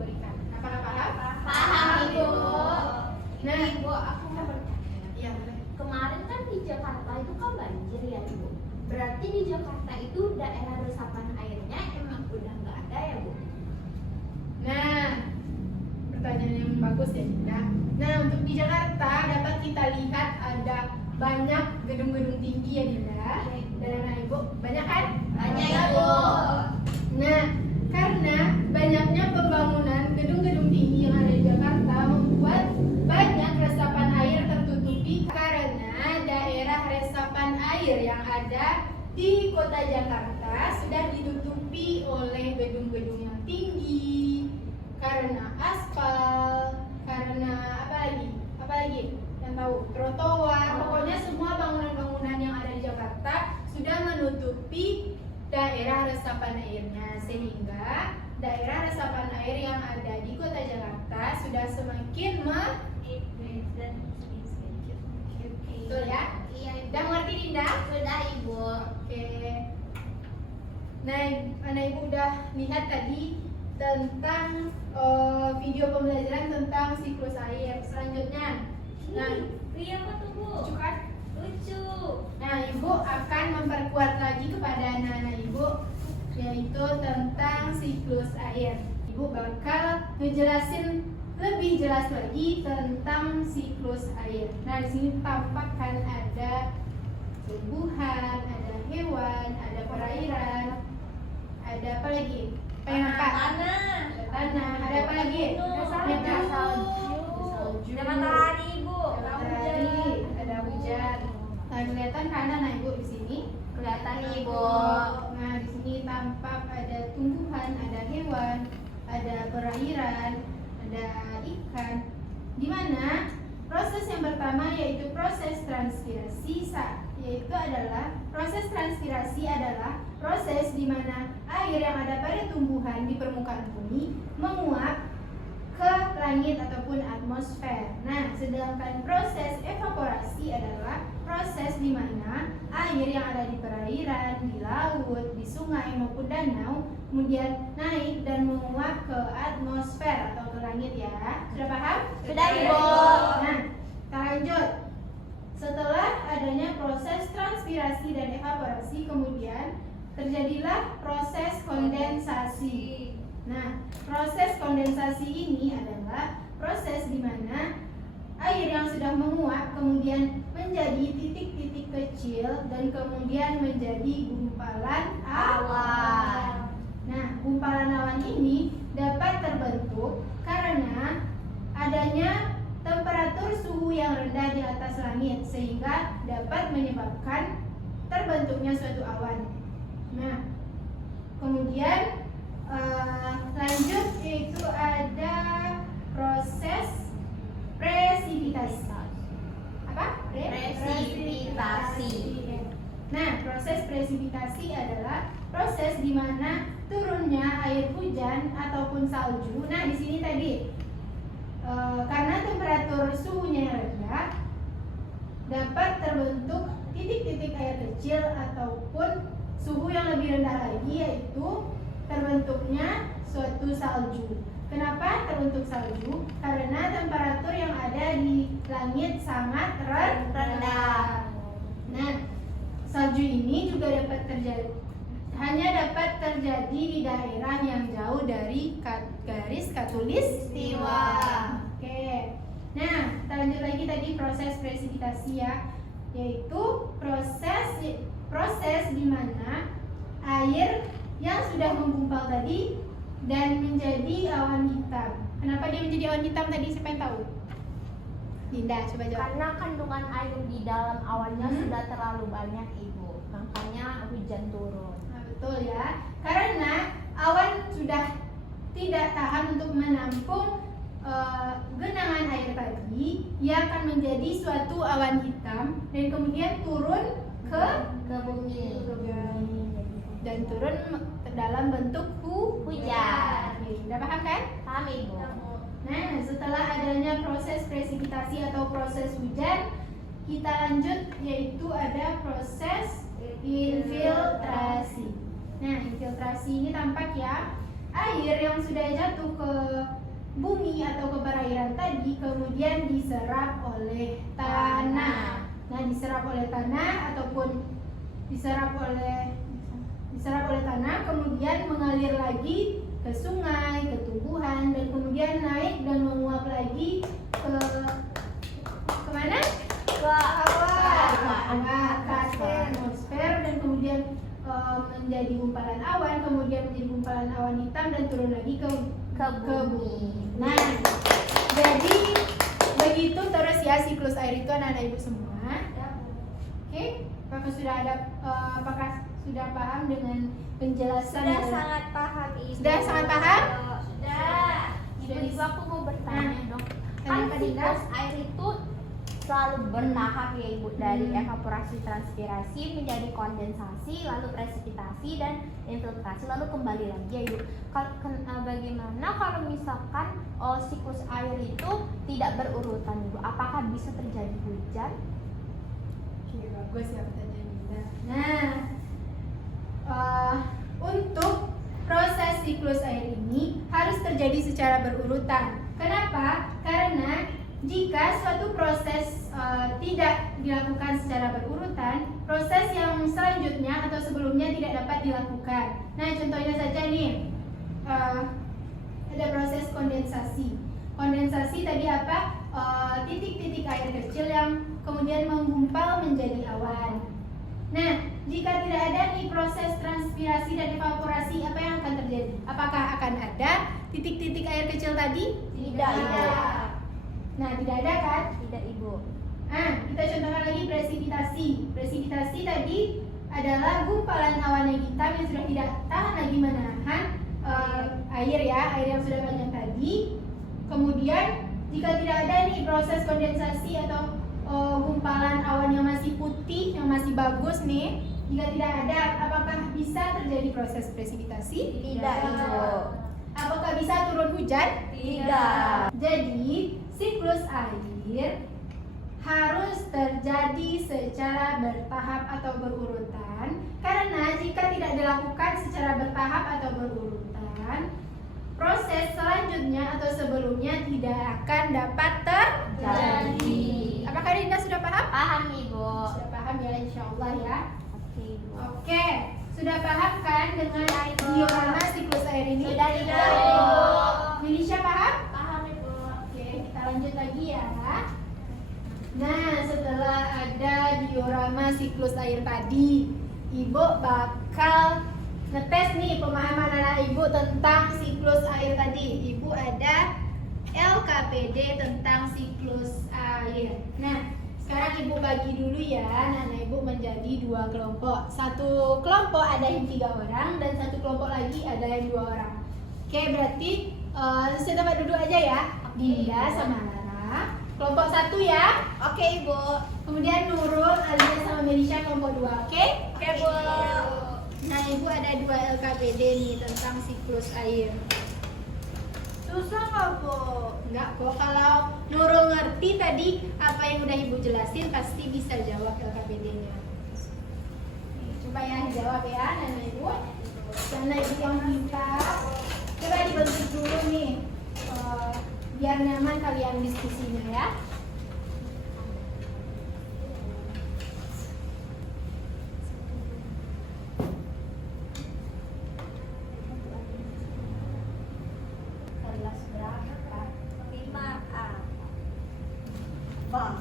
berikan. Apakah paham? Paham, Ibu. Nah, Ibu, aku mau bertanya. iya boleh. Kemarin kan di Jakarta itu kan banjir ya, Ibu. Berarti di Jakarta itu daerah resapan airnya emang udah nggak ada ya, Bu? Nah, pertanyaan yang bagus ya Dinda. Nah, untuk di Jakarta dapat kita lihat ada banyak gedung-gedung tinggi ya Dinda. Dan anak ibu banyak kan? Banyak, Ibu. Nah, karena banyaknya pembangunan gedung-gedung tinggi yang ada di Jakarta membuat banyak resapan air tertutupi karena daerah resapan air yang ada di kota Jakarta sudah ditutupi oleh gedung-gedung yang tinggi, karena aspal, karena apa lagi? Apa lagi? Yang tahu? Trotoar. Pokoknya semua bangunan-bangunan yang ada di Jakarta sudah menutupi daerah resapan airnya, sehingga daerah resapan air yang ada di kota Jakarta sudah semakin betul ya? Iya, Ibu. Udah mengerti Dinda? Sudah, Ibu. Oke. Nah, anak ibu udah lihat tadi tentang video pembelajaran tentang siklus air. Selanjutnya, nah, Iya, apa tuh, Bu? lucu kan? Lucu. Nah, ibu akan memperkuat lagi kepada anak-anak ibu yaitu tentang siklus air. Ibu bakal ngejelasin lebih jelas lagi tentang siklus air. Nah, di sini tampak kan ada tumbuhan, ada hewan, ada perairan, ada apa lagi? Pengen apa? Tanah. Ada tanah, ada apa lagi? Ada salju. Ada matahari, Ibu. Ada matahari, ada hujan. Nah, kelihatan kan anak ibu di sini? Kelihatan, Ibu. Nah, di sini tampak ada tumbuhan, ada hewan, ada perairan, ada ikan. Di mana proses yang pertama yaitu proses transpirasi, yaitu adalah proses transpirasi adalah proses di mana air yang ada pada tumbuhan di permukaan bumi menguap ke langit ataupun atmosfer. Nah, sedangkan proses evaporasi adalah proses di mana air yang ada di perairan, di laut, di sungai maupun danau kemudian naik dan menguap ke atmosfer atau ke langit ya. Sudah paham? Sudah, Ibu. Nah, kita lanjut. Setelah adanya proses transpirasi dan evaporasi, kemudian terjadilah proses kondensasi. Nah, proses kondensasi ini adalah proses di mana air yang sudah menguap kemudian menjadi titik-titik kecil dan kemudian menjadi gumpalan awan. Nah, gumpalan awan ini dapat terbentuk karena adanya temperatur suhu yang rendah di atas langit sehingga dapat menyebabkan terbentuknya suatu awan. Nah, kemudian lanjut yaitu ada proses presipitasi. Apa? Presipitasi. Nah, proses presipitasi adalah proses di mana turunnya air hujan ataupun salju. Nah, di sini tadi karena temperatur suhunya yang rendah dapat terbentuk titik-titik air kecil ataupun suhu yang lebih rendah lagi yaitu terbentuknya suatu salju. Kenapa terbentuk salju? Karena temperatur yang ada di langit sangat rendah. Nah, salju ini juga dapat terjadi dapat terjadi di daerah yang jauh dari garis khatulistiwa. Oke. Nah, kita lanjut lagi tadi proses presipitasi ya, yaitu proses di mana air yang sudah menggumpal tadi dan menjadi awan hitam. Kenapa dia menjadi awan hitam tadi? Siapa yang tahu? Dinda, coba jawab. Karena kandungan air di dalam awannya sudah terlalu banyak, Ibu. Makanya hujan turun. Nah, betul ya. Karena awan sudah tidak tahan untuk menampung genangan air tadi, ia akan menjadi suatu awan hitam dan kemudian turun ke bumi. Dan turun dalam bentuk hujan. Udah paham kan? Paham, Ibu? Nah, setelah adanya proses presipitasi atau proses hujan, kita lanjut yaitu ada proses infiltrasi. Nah, infiltrasi ini tampak ya, air yang sudah jatuh ke bumi atau ke perairan tadi kemudian diserap oleh tanah. Nah, diserap oleh tanah ataupun diserap oleh tanah kemudian mengalir lagi ke sungai, ke tumbuhan, dan kemudian naik dan menguap lagi ke mana? Ke awan, atas atmosfer, dan kemudian menjadi gumpalan awan, kemudian menjadi gumpalan awan hitam dan turun lagi ke bumi. Nah, jadi begitu terus ya siklus air itu anak-anak ibu semua. Oke, apakah sudah paham dengan penjelasan? Sudah sangat paham Ibu. Sudah sangat paham? Sudah. Ibu aku mau bertanya dong. Kan siklus air itu selalu bertahap ya Ibu, dari evaporasi, transpirasi menjadi kondensasi, lalu presipitasi dan infiltrasi, lalu kembali lagi ya Ibu. Bagaimana kalau misalkan siklus air itu tidak berurutan Ibu? Apakah bisa terjadi hujan? Oke, bagus ya pertanyaannya. Nah, untuk proses siklus air ini harus terjadi secara berurutan. Kenapa? Karena jika suatu proses tidak dilakukan secara berurutan, proses yang selanjutnya atau sebelumnya tidak dapat dilakukan. Nah, contohnya saja nih, ada proses kondensasi. Kondensasi tadi apa? Titik-titik air kecil yang kemudian menggumpal menjadi awan. Nah, jika tidak ada nih proses transpirasi dan evaporasi, apa yang akan terjadi? Apakah akan ada titik-titik air kecil tadi? Tidak. Nah, tidak ada kan? Tidak Ibu. Nah, kita contohkan lagi presipitasi. Presipitasi tadi adalah gumpalan awan yang hitam yang sudah tidak tahan lagi menahan air yang sudah banyak tadi. Kemudian jika tidak ada nih proses kondensasi atau gumpalan awan yang masih putih, yang masih bagus nih, jika tidak ada, apakah bisa terjadi proses presipitasi? Tidak Ibu. Apakah bisa turun hujan? Tidak. Jadi siklus air harus terjadi secara bertahap atau berurutan, karena jika tidak dilakukan secara bertahap atau berurutan, proses selanjutnya atau sebelumnya tidak akan dapat terjadi. Apakah Dinda sudah paham? Paham Ibu. Sudah paham ya, insya Allah ya. Oke Ibu. Oke, sudah paham kan dengan diorama siklus air ini? Sudah Ibu. Milisha paham? Paham Ibu. Oke, kita lanjut lagi ya. Nah, setelah ada diorama siklus air tadi, Ibu bakal ngetes nih pemahaman anak Ibu tentang siklus air tadi. Ibu ada LKPD tentang siklus air. Nah, sekarang Ibu bagi dulu ya anak Ibu menjadi dua kelompok. Satu kelompok ada yang 3 orang dan satu kelompok lagi ada yang 2 orang. Oke, berarti sesuai tempat duduk aja ya. Dinda sama Lara. Kelompok 1 ya. Oke Ibu. Kemudian Nurul, Alia sama Melisha kelompok 2. Oke? Oke Bu. Nah, Ibu ada 2 LKPD nih tentang siklus air. Susah nggak Bu? Nggak kok, kalau Nurul ngerti tadi apa yang udah Ibu jelasin pasti bisa jawab LKPD-nya. Coba ya dijawab ya Nana Ibu. Nana Ibu yang pintar, coba dibentuk dulu nih biar nyaman kalian diskusinya ya. Kelas berapa? 5A. Bang.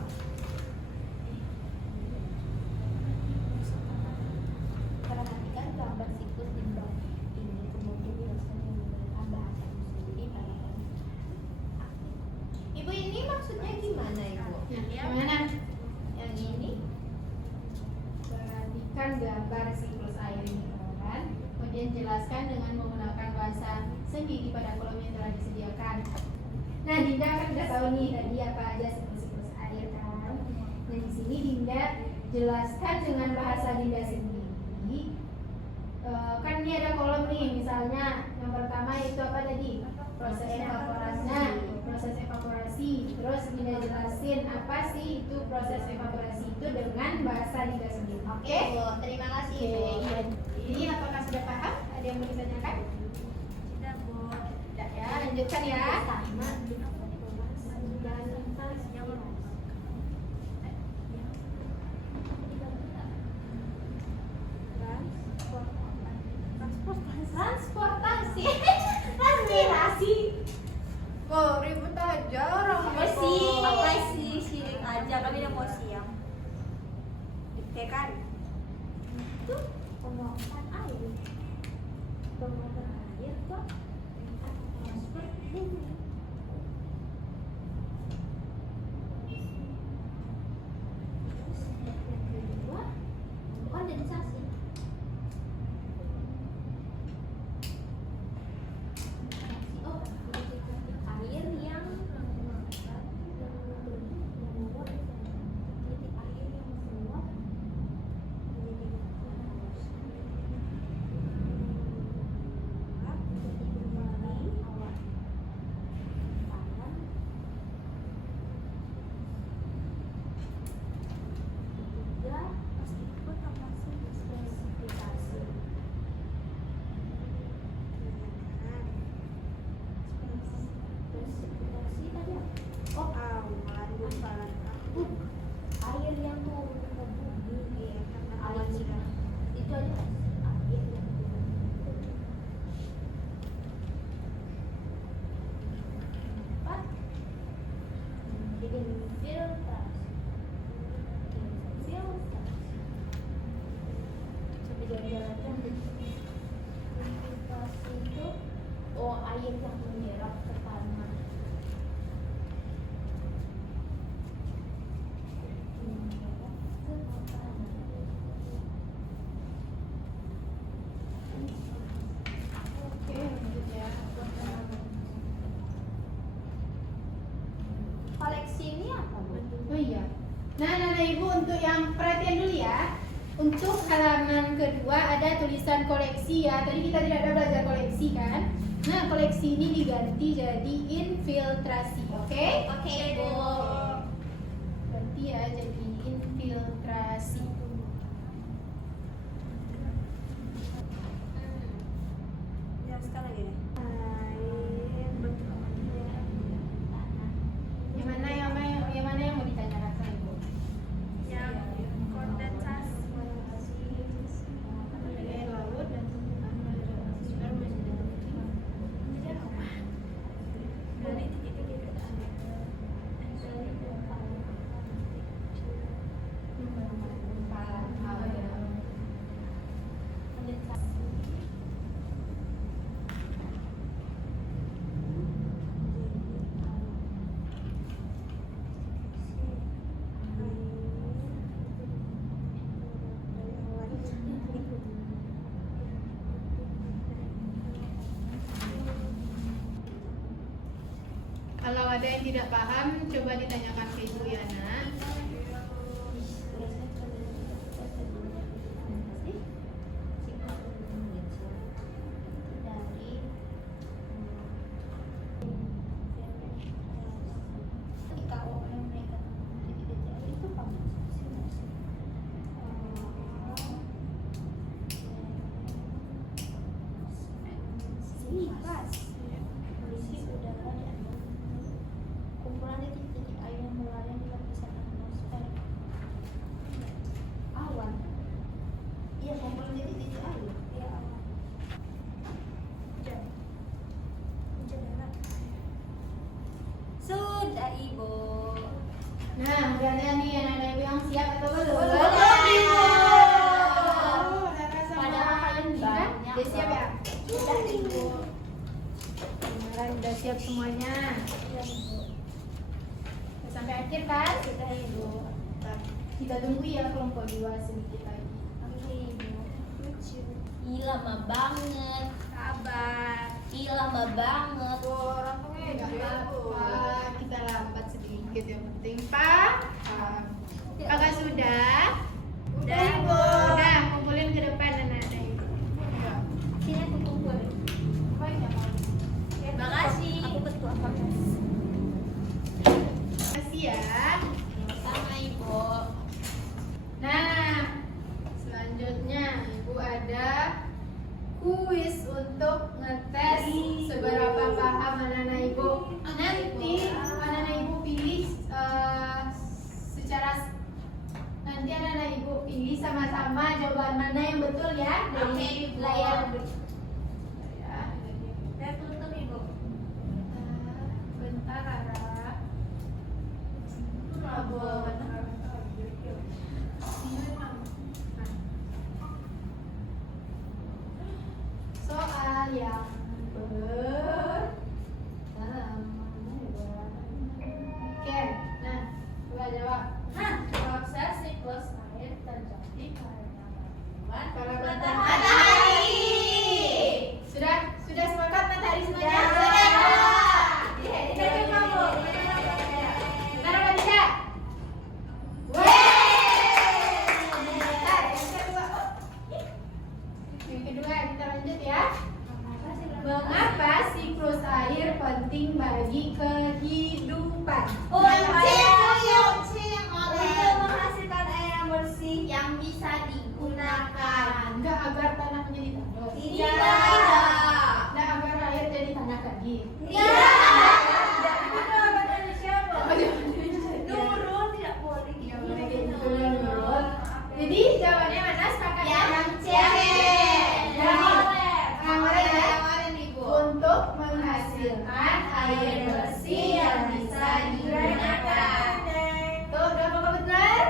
Perhatikan gambar siklus di bawah ini, kemudian jelaskan menggunakan bahasa sendiri pada Ibu, ini maksudnya gimana Ibu? Nah, gimana? Yang ini? Perhatikan gambar siklus air ini kan. Kemudian jelaskan dengan menggunakan bahasa sendiri pada kolom yang telah disediakan. Nah, Dinda kan udah tahu nih tadi apa aja siklus air kan. Nah, di sini Dinda jelaskan dengan bahasa Dinda sendiri. Kan ini ada kolom nih, misalnya yang pertama itu apa tadi? Proses evaporasi. Nah, proses evaporasi. Terus Dinda jelasin apa sih itu proses evaporasi itu dengan bahasa Dinda sendiri. Oke Bu, terima kasih Ibu. Oke, iya. Ini apakah sudah paham? Ada yang mau ditanyakan? Sudah Bu. lanjutkan ya. Transportasi. Transpirasi. Kok ribut aja orang Apa sih? Apa sih? Sirik aja, kami udah mau siang. Kayak kan? Itu penguapan air. Penguapan air kok transport ini. Terus yang kedua, kondensasi. Oh, air yang menguap, titik air yang menguap air yang turun ke bumi, air itu aja air yang turun ke bumi. Empat, infiltrasi. Sampai jalan-jalan infiltrasi itu air yang menyerap ke tanah. Oke, lanjut ya. Koleksi ini apa, Bu? Oh iya. Nah, Nana Ibu untuk yang perhatian dulu ya. Untuk halaman kedua ada tulisan koleksi ya. Tadi kita tidak ada belajar koleksi kan? Nah, koleksi ini diganti jadi infiltrasi, oke? Oke, Bu. Ganti ya jadi infiltrasi. Yang sekarang gini. Yang mana yang mau ditanyakan sama Ibu? Yang kondensasi. Air laut dan sperma Dari titik-titik ke Kalau ada yang tidak paham, coba ditanyakan ke Ibu Yana. Kumpulan titik-titik air yang melayang di lapisan atmosfer. Awan. Iya, kumpulan titik-titik air. Iya. Sudah, Ibu. Nah, udah ada nih anak-anak Ibu yang siap atau belum? Belum, Ibu. Nana sama Padahal kalian Dina, banyak udah siap ya? Sudah, Ibu. Beneran udah siap semuanya. Sudah, Ibu. Udah sampai akhir kan? Sudah, Ibu. Bentar, kita tunggu ya kelompok 2 sedikit lagi. Oke, Ibu. Ih, lama banget. Sabar. Ih, lama banget. Nggak apa-apa, kita lambat sedikit yang penting paham. Apakah sudah? Udah, Ibu. Udah, kumpulin ke depan anak-anak Ibu. Udah. Sini aku kumpul. Banyak mau. Makasih. Aku ketua fakultas. Makasih ya. Sama, Ibu. Nah, selanjutnya Ibu ada kuis untuk ngetes seberapa paham anak-anak betul ya dari Oke, Ibu. layar ya. Saya tutup Ibu. Bentar Rara. Soal yang Oke, nah coba jawab. Proses siklus air terjadi karena Kalau matahari. Sudah sepakat matahari semuanya? Saya coba Bu. Bentar apa tidak? Bentar, yang kedua. Yang kedua kita lanjut ya. Mengapa siklus air penting bagi kehidupan? Untuk menghasilkan air yang bersih. Yang bisa digunakan. Enggak agar tanah menjadi tandus. Tidak. Enggak agar air jadi tanah lagi. Tidak. Itu jawaban dari siapa? Oh, jawaban dari saya. Nurul tidak boleh Nggak gitu. boleh kayak gitu ya, Nurul. Jadi jawabannya mana? Sepakat Yang C. Yang mana ya? Ibu. Untuk menghasilkan air bersih yang bisa digunakan. Tuh, apakah benar?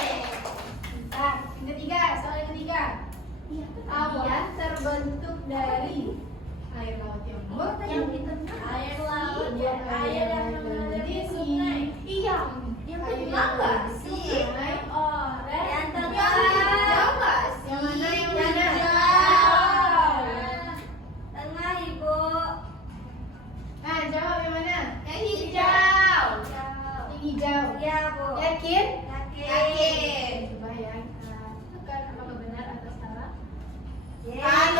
Bentar, yang ketiga, soal yang ketiga. Awan terbentuk dari air laut yang Yang di tengah. Air laut, Iya, air yang mengalir di sungai. Iya, Yang air tengah nggak di sih? sungai. Yang tengah. Yang hijau nggak sih? Yang mana, yang Yang mana? hijau. Tengah Ibu. Nah, jawab yang mana? Yang hijau. Yang hijau. Iya Bu. Yakin? Yakin. Coba ya, kita tekan apakah benar atau salah. Kan.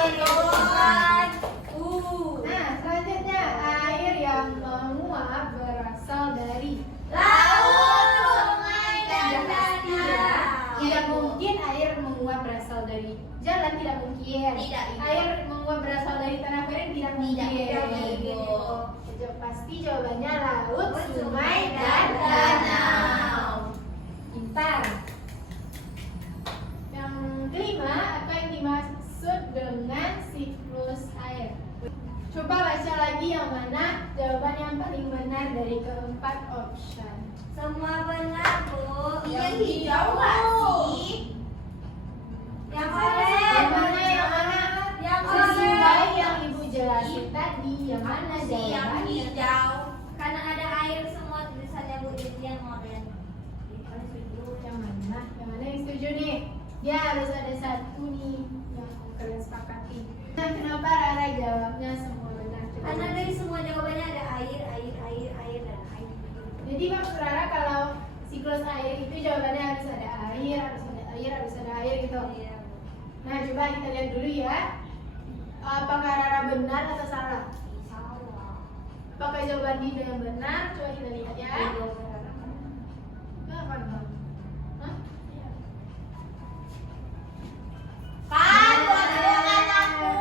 Nah, selanjutnya air yang menguap berasal dari Laut, sungai, dan Tidak pasti ya. danau. Tidak mungkin air menguap berasal dari jalan, tidak mungkin. Tidak, Ibu. Air menguap berasal dari tanah kering, tidak mungkin. Tidak mungkin, Ibu. Pasti jawabannya laut, sungai, dan danau. Pintar. Yang kelima, apa yang dimaksud dengan siklus air? Coba baca lagi yang mana jawaban yang paling benar dari keempat option. Semua benar Bu. Yang hijau nggak sih? Yang Yang oranye. mana? Yang mana? Yang Sesuai oranye. yang ibu jelasin tadi. Yang mana Yang jawabannya? hijau. Karena ada air semua tulisannya Bu, jadi yang oranye. Yang mana? Yang mana yang setuju nih? Ya harus ada satu nih yang kalian sepakati. Nah, kenapa Rara jawabnya semua benar? Coba Karena jelasin. dari semua jawabannya ada air, dan air. Jadi maksud Rara kalau siklus air itu jawabannya harus ada air, harus ada air gitu. Iya. Nah, coba kita lihat dulu ya. Apakah Rara benar atau salah? Salah. Apakah jawaban Dida yang benar? Coba kita lihat ya. Iya. Nggak paham. Hah? Kan, buat dengan aku.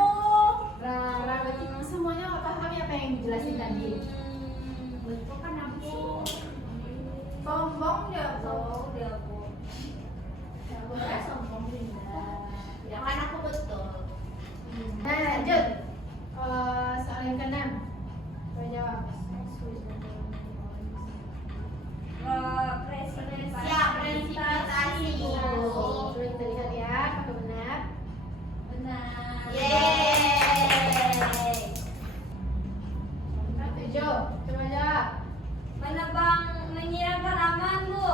Rara berarti semuanya nggak paham ya apa yang dijelasin tadi. Betul kan aku? Sombong ya, Oh, dia Bu. Nggak Boleh boleh. sombong Linda. Ya kan aku betul. Nah, lanjut. Soal yang keenam. Coba jawab. Siap, presentasi. Coba kita lihat ya, apakah benar? Benar. Yeay. Tujuh. Coba jawab. Menebang menyiram tanaman Bu.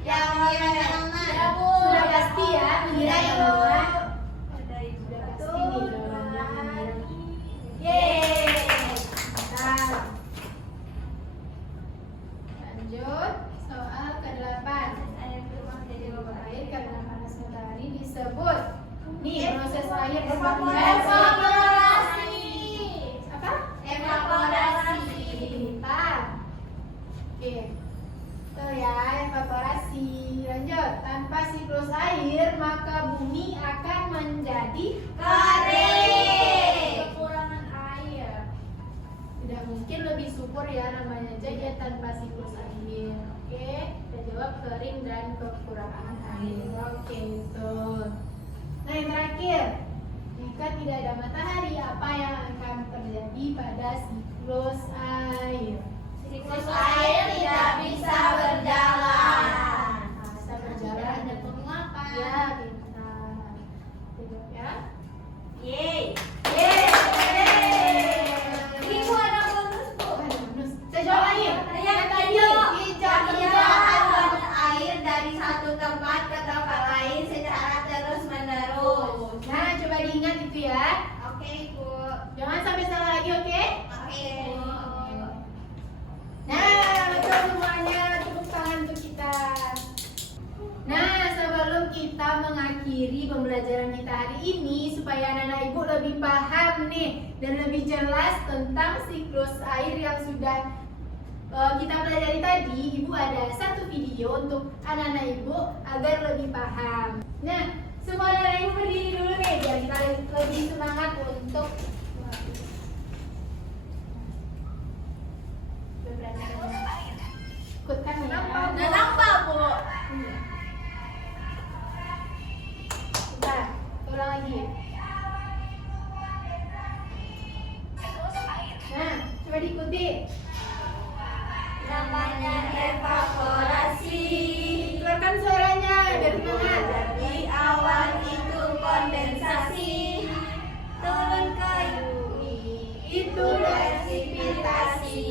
Yang mengira tanaman. Ya Bu. Sudah pasti ya, mengira Iya, tanaman. Ada Ibu. Sudah pasti nih jawabannya mengira. Yeay. Mantap. Lanjut, soal ke-8. Air keluar dari bawah Air karena panas matahari disebut. Nih, proses air Evaporasi. Apa? Evaporasi. Pintar. Oke. Tuh ya, evaporasi. Lanjut, tanpa siklus air maka bumi akan menjadi Kering. kekurangan air. Tidak mungkin lebih subur ya namanya aja dia tanpa siklus air. Oke, kita jawab kering dan kekurangan air. Oke, betul. Nah, yang terakhir, jika tidak ada matahari, apa yang akan terjadi pada siklus air? Siklus air tidak bisa berjalan. Bisa berjalan Ada penguapan. ya, pintar. Cukup ya. Yeay. Ibu ada bonus bu. Saya jawab lagi. Yang tadi hijau. hijau. Memindahkan air dari satu tempat ke tempat lain secara terus menerus. Nah, coba diingat itu ya. Oke bu. Jangan sampai salah lagi, oke? Oke bu. Nah, betul semuanya. Tepuk tangan untuk kita. Nah, sebelum kita mengakhiri pembelajaran kita hari ini, supaya anak-anak ibu lebih paham nih dan lebih jelas tentang siklus air yang sudah kita pelajari tadi, ibu ada satu video untuk anak-anak ibu agar lebih paham. Nah, semua anak-anak ibu berdiri dulu nih biar kita lebih semangat untuk ikutkan ya. Udah nampak bu. Bentar, ulang lagi. Nah, coba diikuti. Namanya evaporasi. Keluarkan suaranya biar semangat. Di awan itu kondensasi. Turun ke bumi. Itu resipitasi.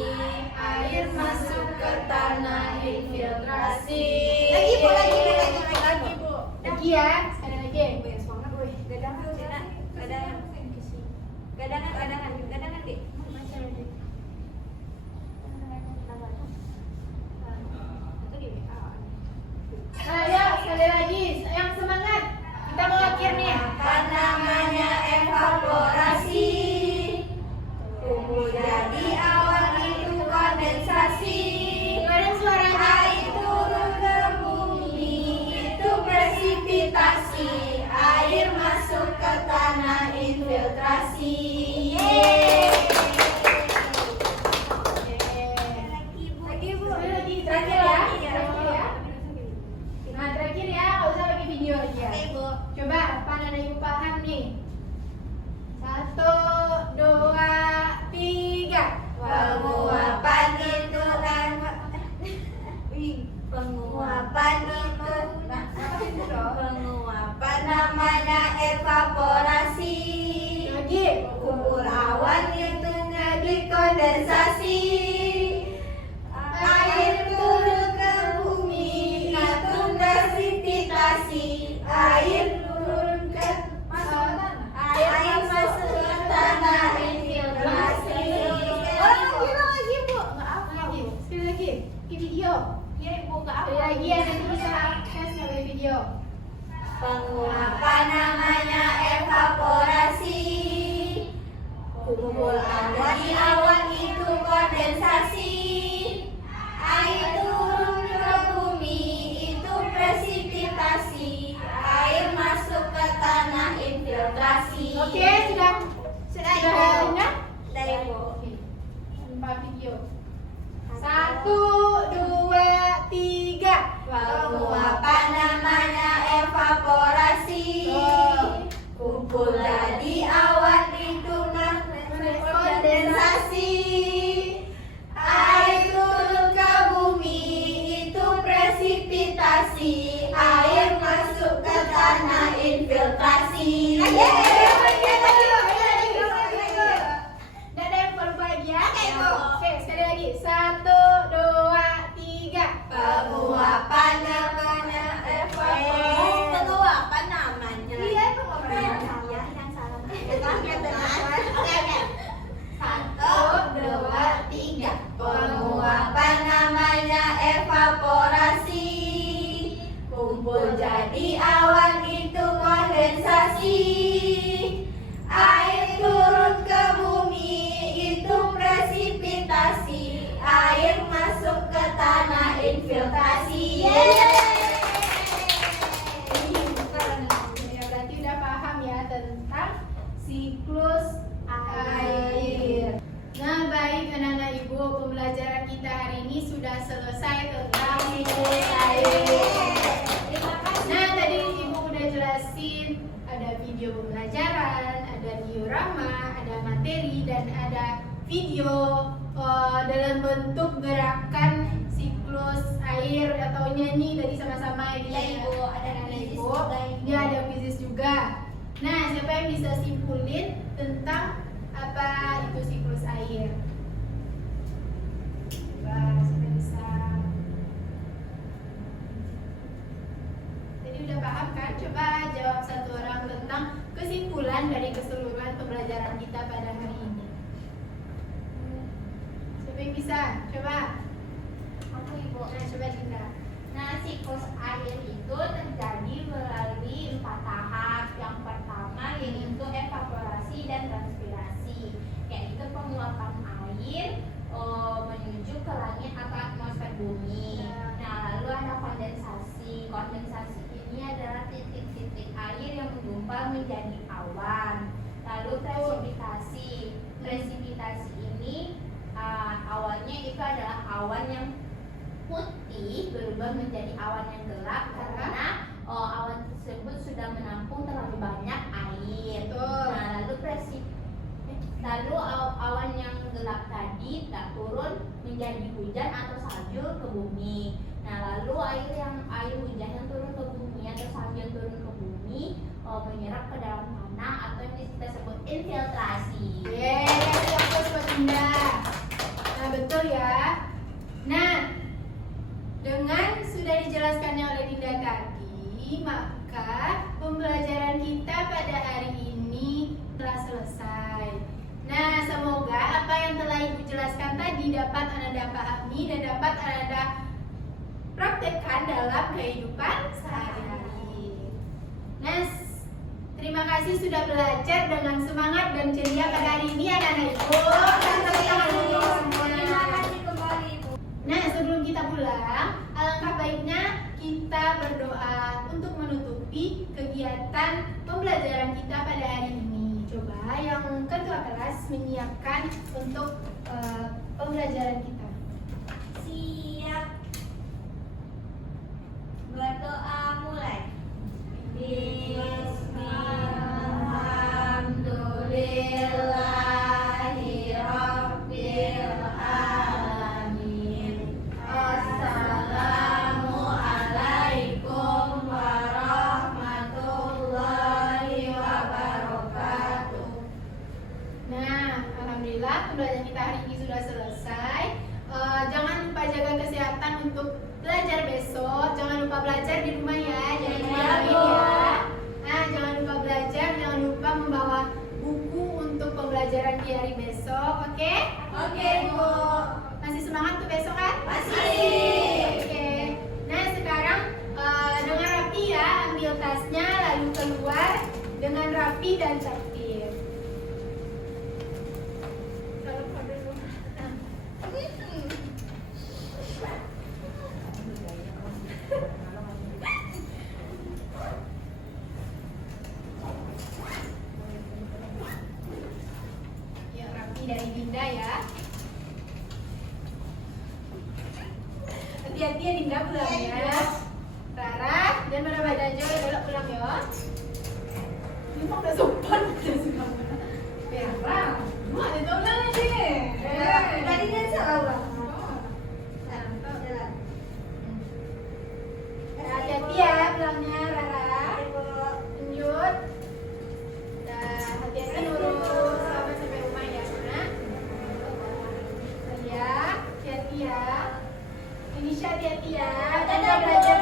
Air masuk ke tanah infiltrasi. Lagi bu, lagi bu. Lagi ya, ada lagi. Gadangan deh. Nah, ya sekali lagi, yang semangat. Kita mau akhir nih. Apa namanya evaporasi? Tumbuh jadi awan itu kondensasi. Keluarin suaranya. Air turun ke bumi itu presipitasi. diorama, ada materi, dan ada video dalam bentuk gerakan siklus air atau nyanyi tadi sama-sama ya. Iya, Ibu. Ada Ibu. quizzes juga, Ibu. Ya, ada quizzes juga. Nah, siapa yang bisa simpulin tentang apa itu siklus air? Coba, siapa bisa? Jadi udah paham kan? Coba jawab satu orang tentang kesimpulan dari keseluruhan pembelajaran kita pada hari ini. Siapa yang bisa? Coba. Aku Ibu. Nah, coba Dinda. Nah, siklus air itu terjadi melalui 4 tahap. Yang pertama yaitu evaporasi dan transpirasi, yaitu penguapan air menuju ke langit atau atmosfer bumi. Nah, lalu ada kondensasi. Kondensasi ini adalah titik-titik air yang menggumpal menjadi awan. Lalu presipitasi. Presipitasi ini awalnya itu adalah awan yang putih berubah menjadi awan yang gelap karena awan tersebut sudah menampung terlalu banyak air. Betul. Nah, lalu awan yang gelap tadi tak turun menjadi hujan atau salju ke bumi. Nah, lalu air hujan yang turun ke bumi atau salju yang turun ke bumi menyerap ke dalam tanah atau yang kita sebut infiltrasi. Yeay, fokus buat Dinda. Nah, betul ya. Nah, dengan sudah dijelaskannya oleh Dinda tadi, maka pembelajaran kita pada hari ini telah selesai. Nah, semoga apa yang telah Ibu jelaskan tadi dapat Anda pahami dan dapat Anda praktekkan dalam kehidupan sehari-hari. Nah, terima kasih sudah belajar dengan semangat dan ceria pada hari ini anak-anak Ibu. Terima kasih kembali, Ibu. Nah, sebelum kita pulang, alangkah baiknya kita berdoa untuk menutupi kegiatan pembelajaran kita pada hari ini. Coba yang ketua kelas menyiapkan untuk pembelajaran kita. Siap. Berdoa mulai. Bismillahirrahmanirrahim. Assalamualaikum warahmatullahi wabarakatuh. Nah, alhamdulillah pembelajaran kita hari ini sudah selesai. Jangan lupa jaga kesehatan untuk belajar besok. Jangan lupa belajar di rumah ya, jangan main ya. Nah, jangan lupa belajar, jangan lupa membawa buku untuk pembelajaran di hari besok, oke? Oke, Bu. Masih semangat tuh besok kan? Masih. Oke. Nah, sekarang dengan rapi ya, ambil tasnya lalu keluar dengan rapi dan tertib. Ya, rapi dari Dinda ya. Hati-hati ya Dinda pulangnya. Rara dan Mara Dajo belok pulang ya. Ini mah udah sopan udah semua. Vera, mau ada tolong aja. Tadi kan salah banget. Hati-hati ya pulangnya Rara. Ibu. Lanjut. Nah, hati-hati urus selamat sampai rumah ya, Nak. Ya, hati-hati ya. Indonesia hati-hati ya. Dadah, Bu. Belajar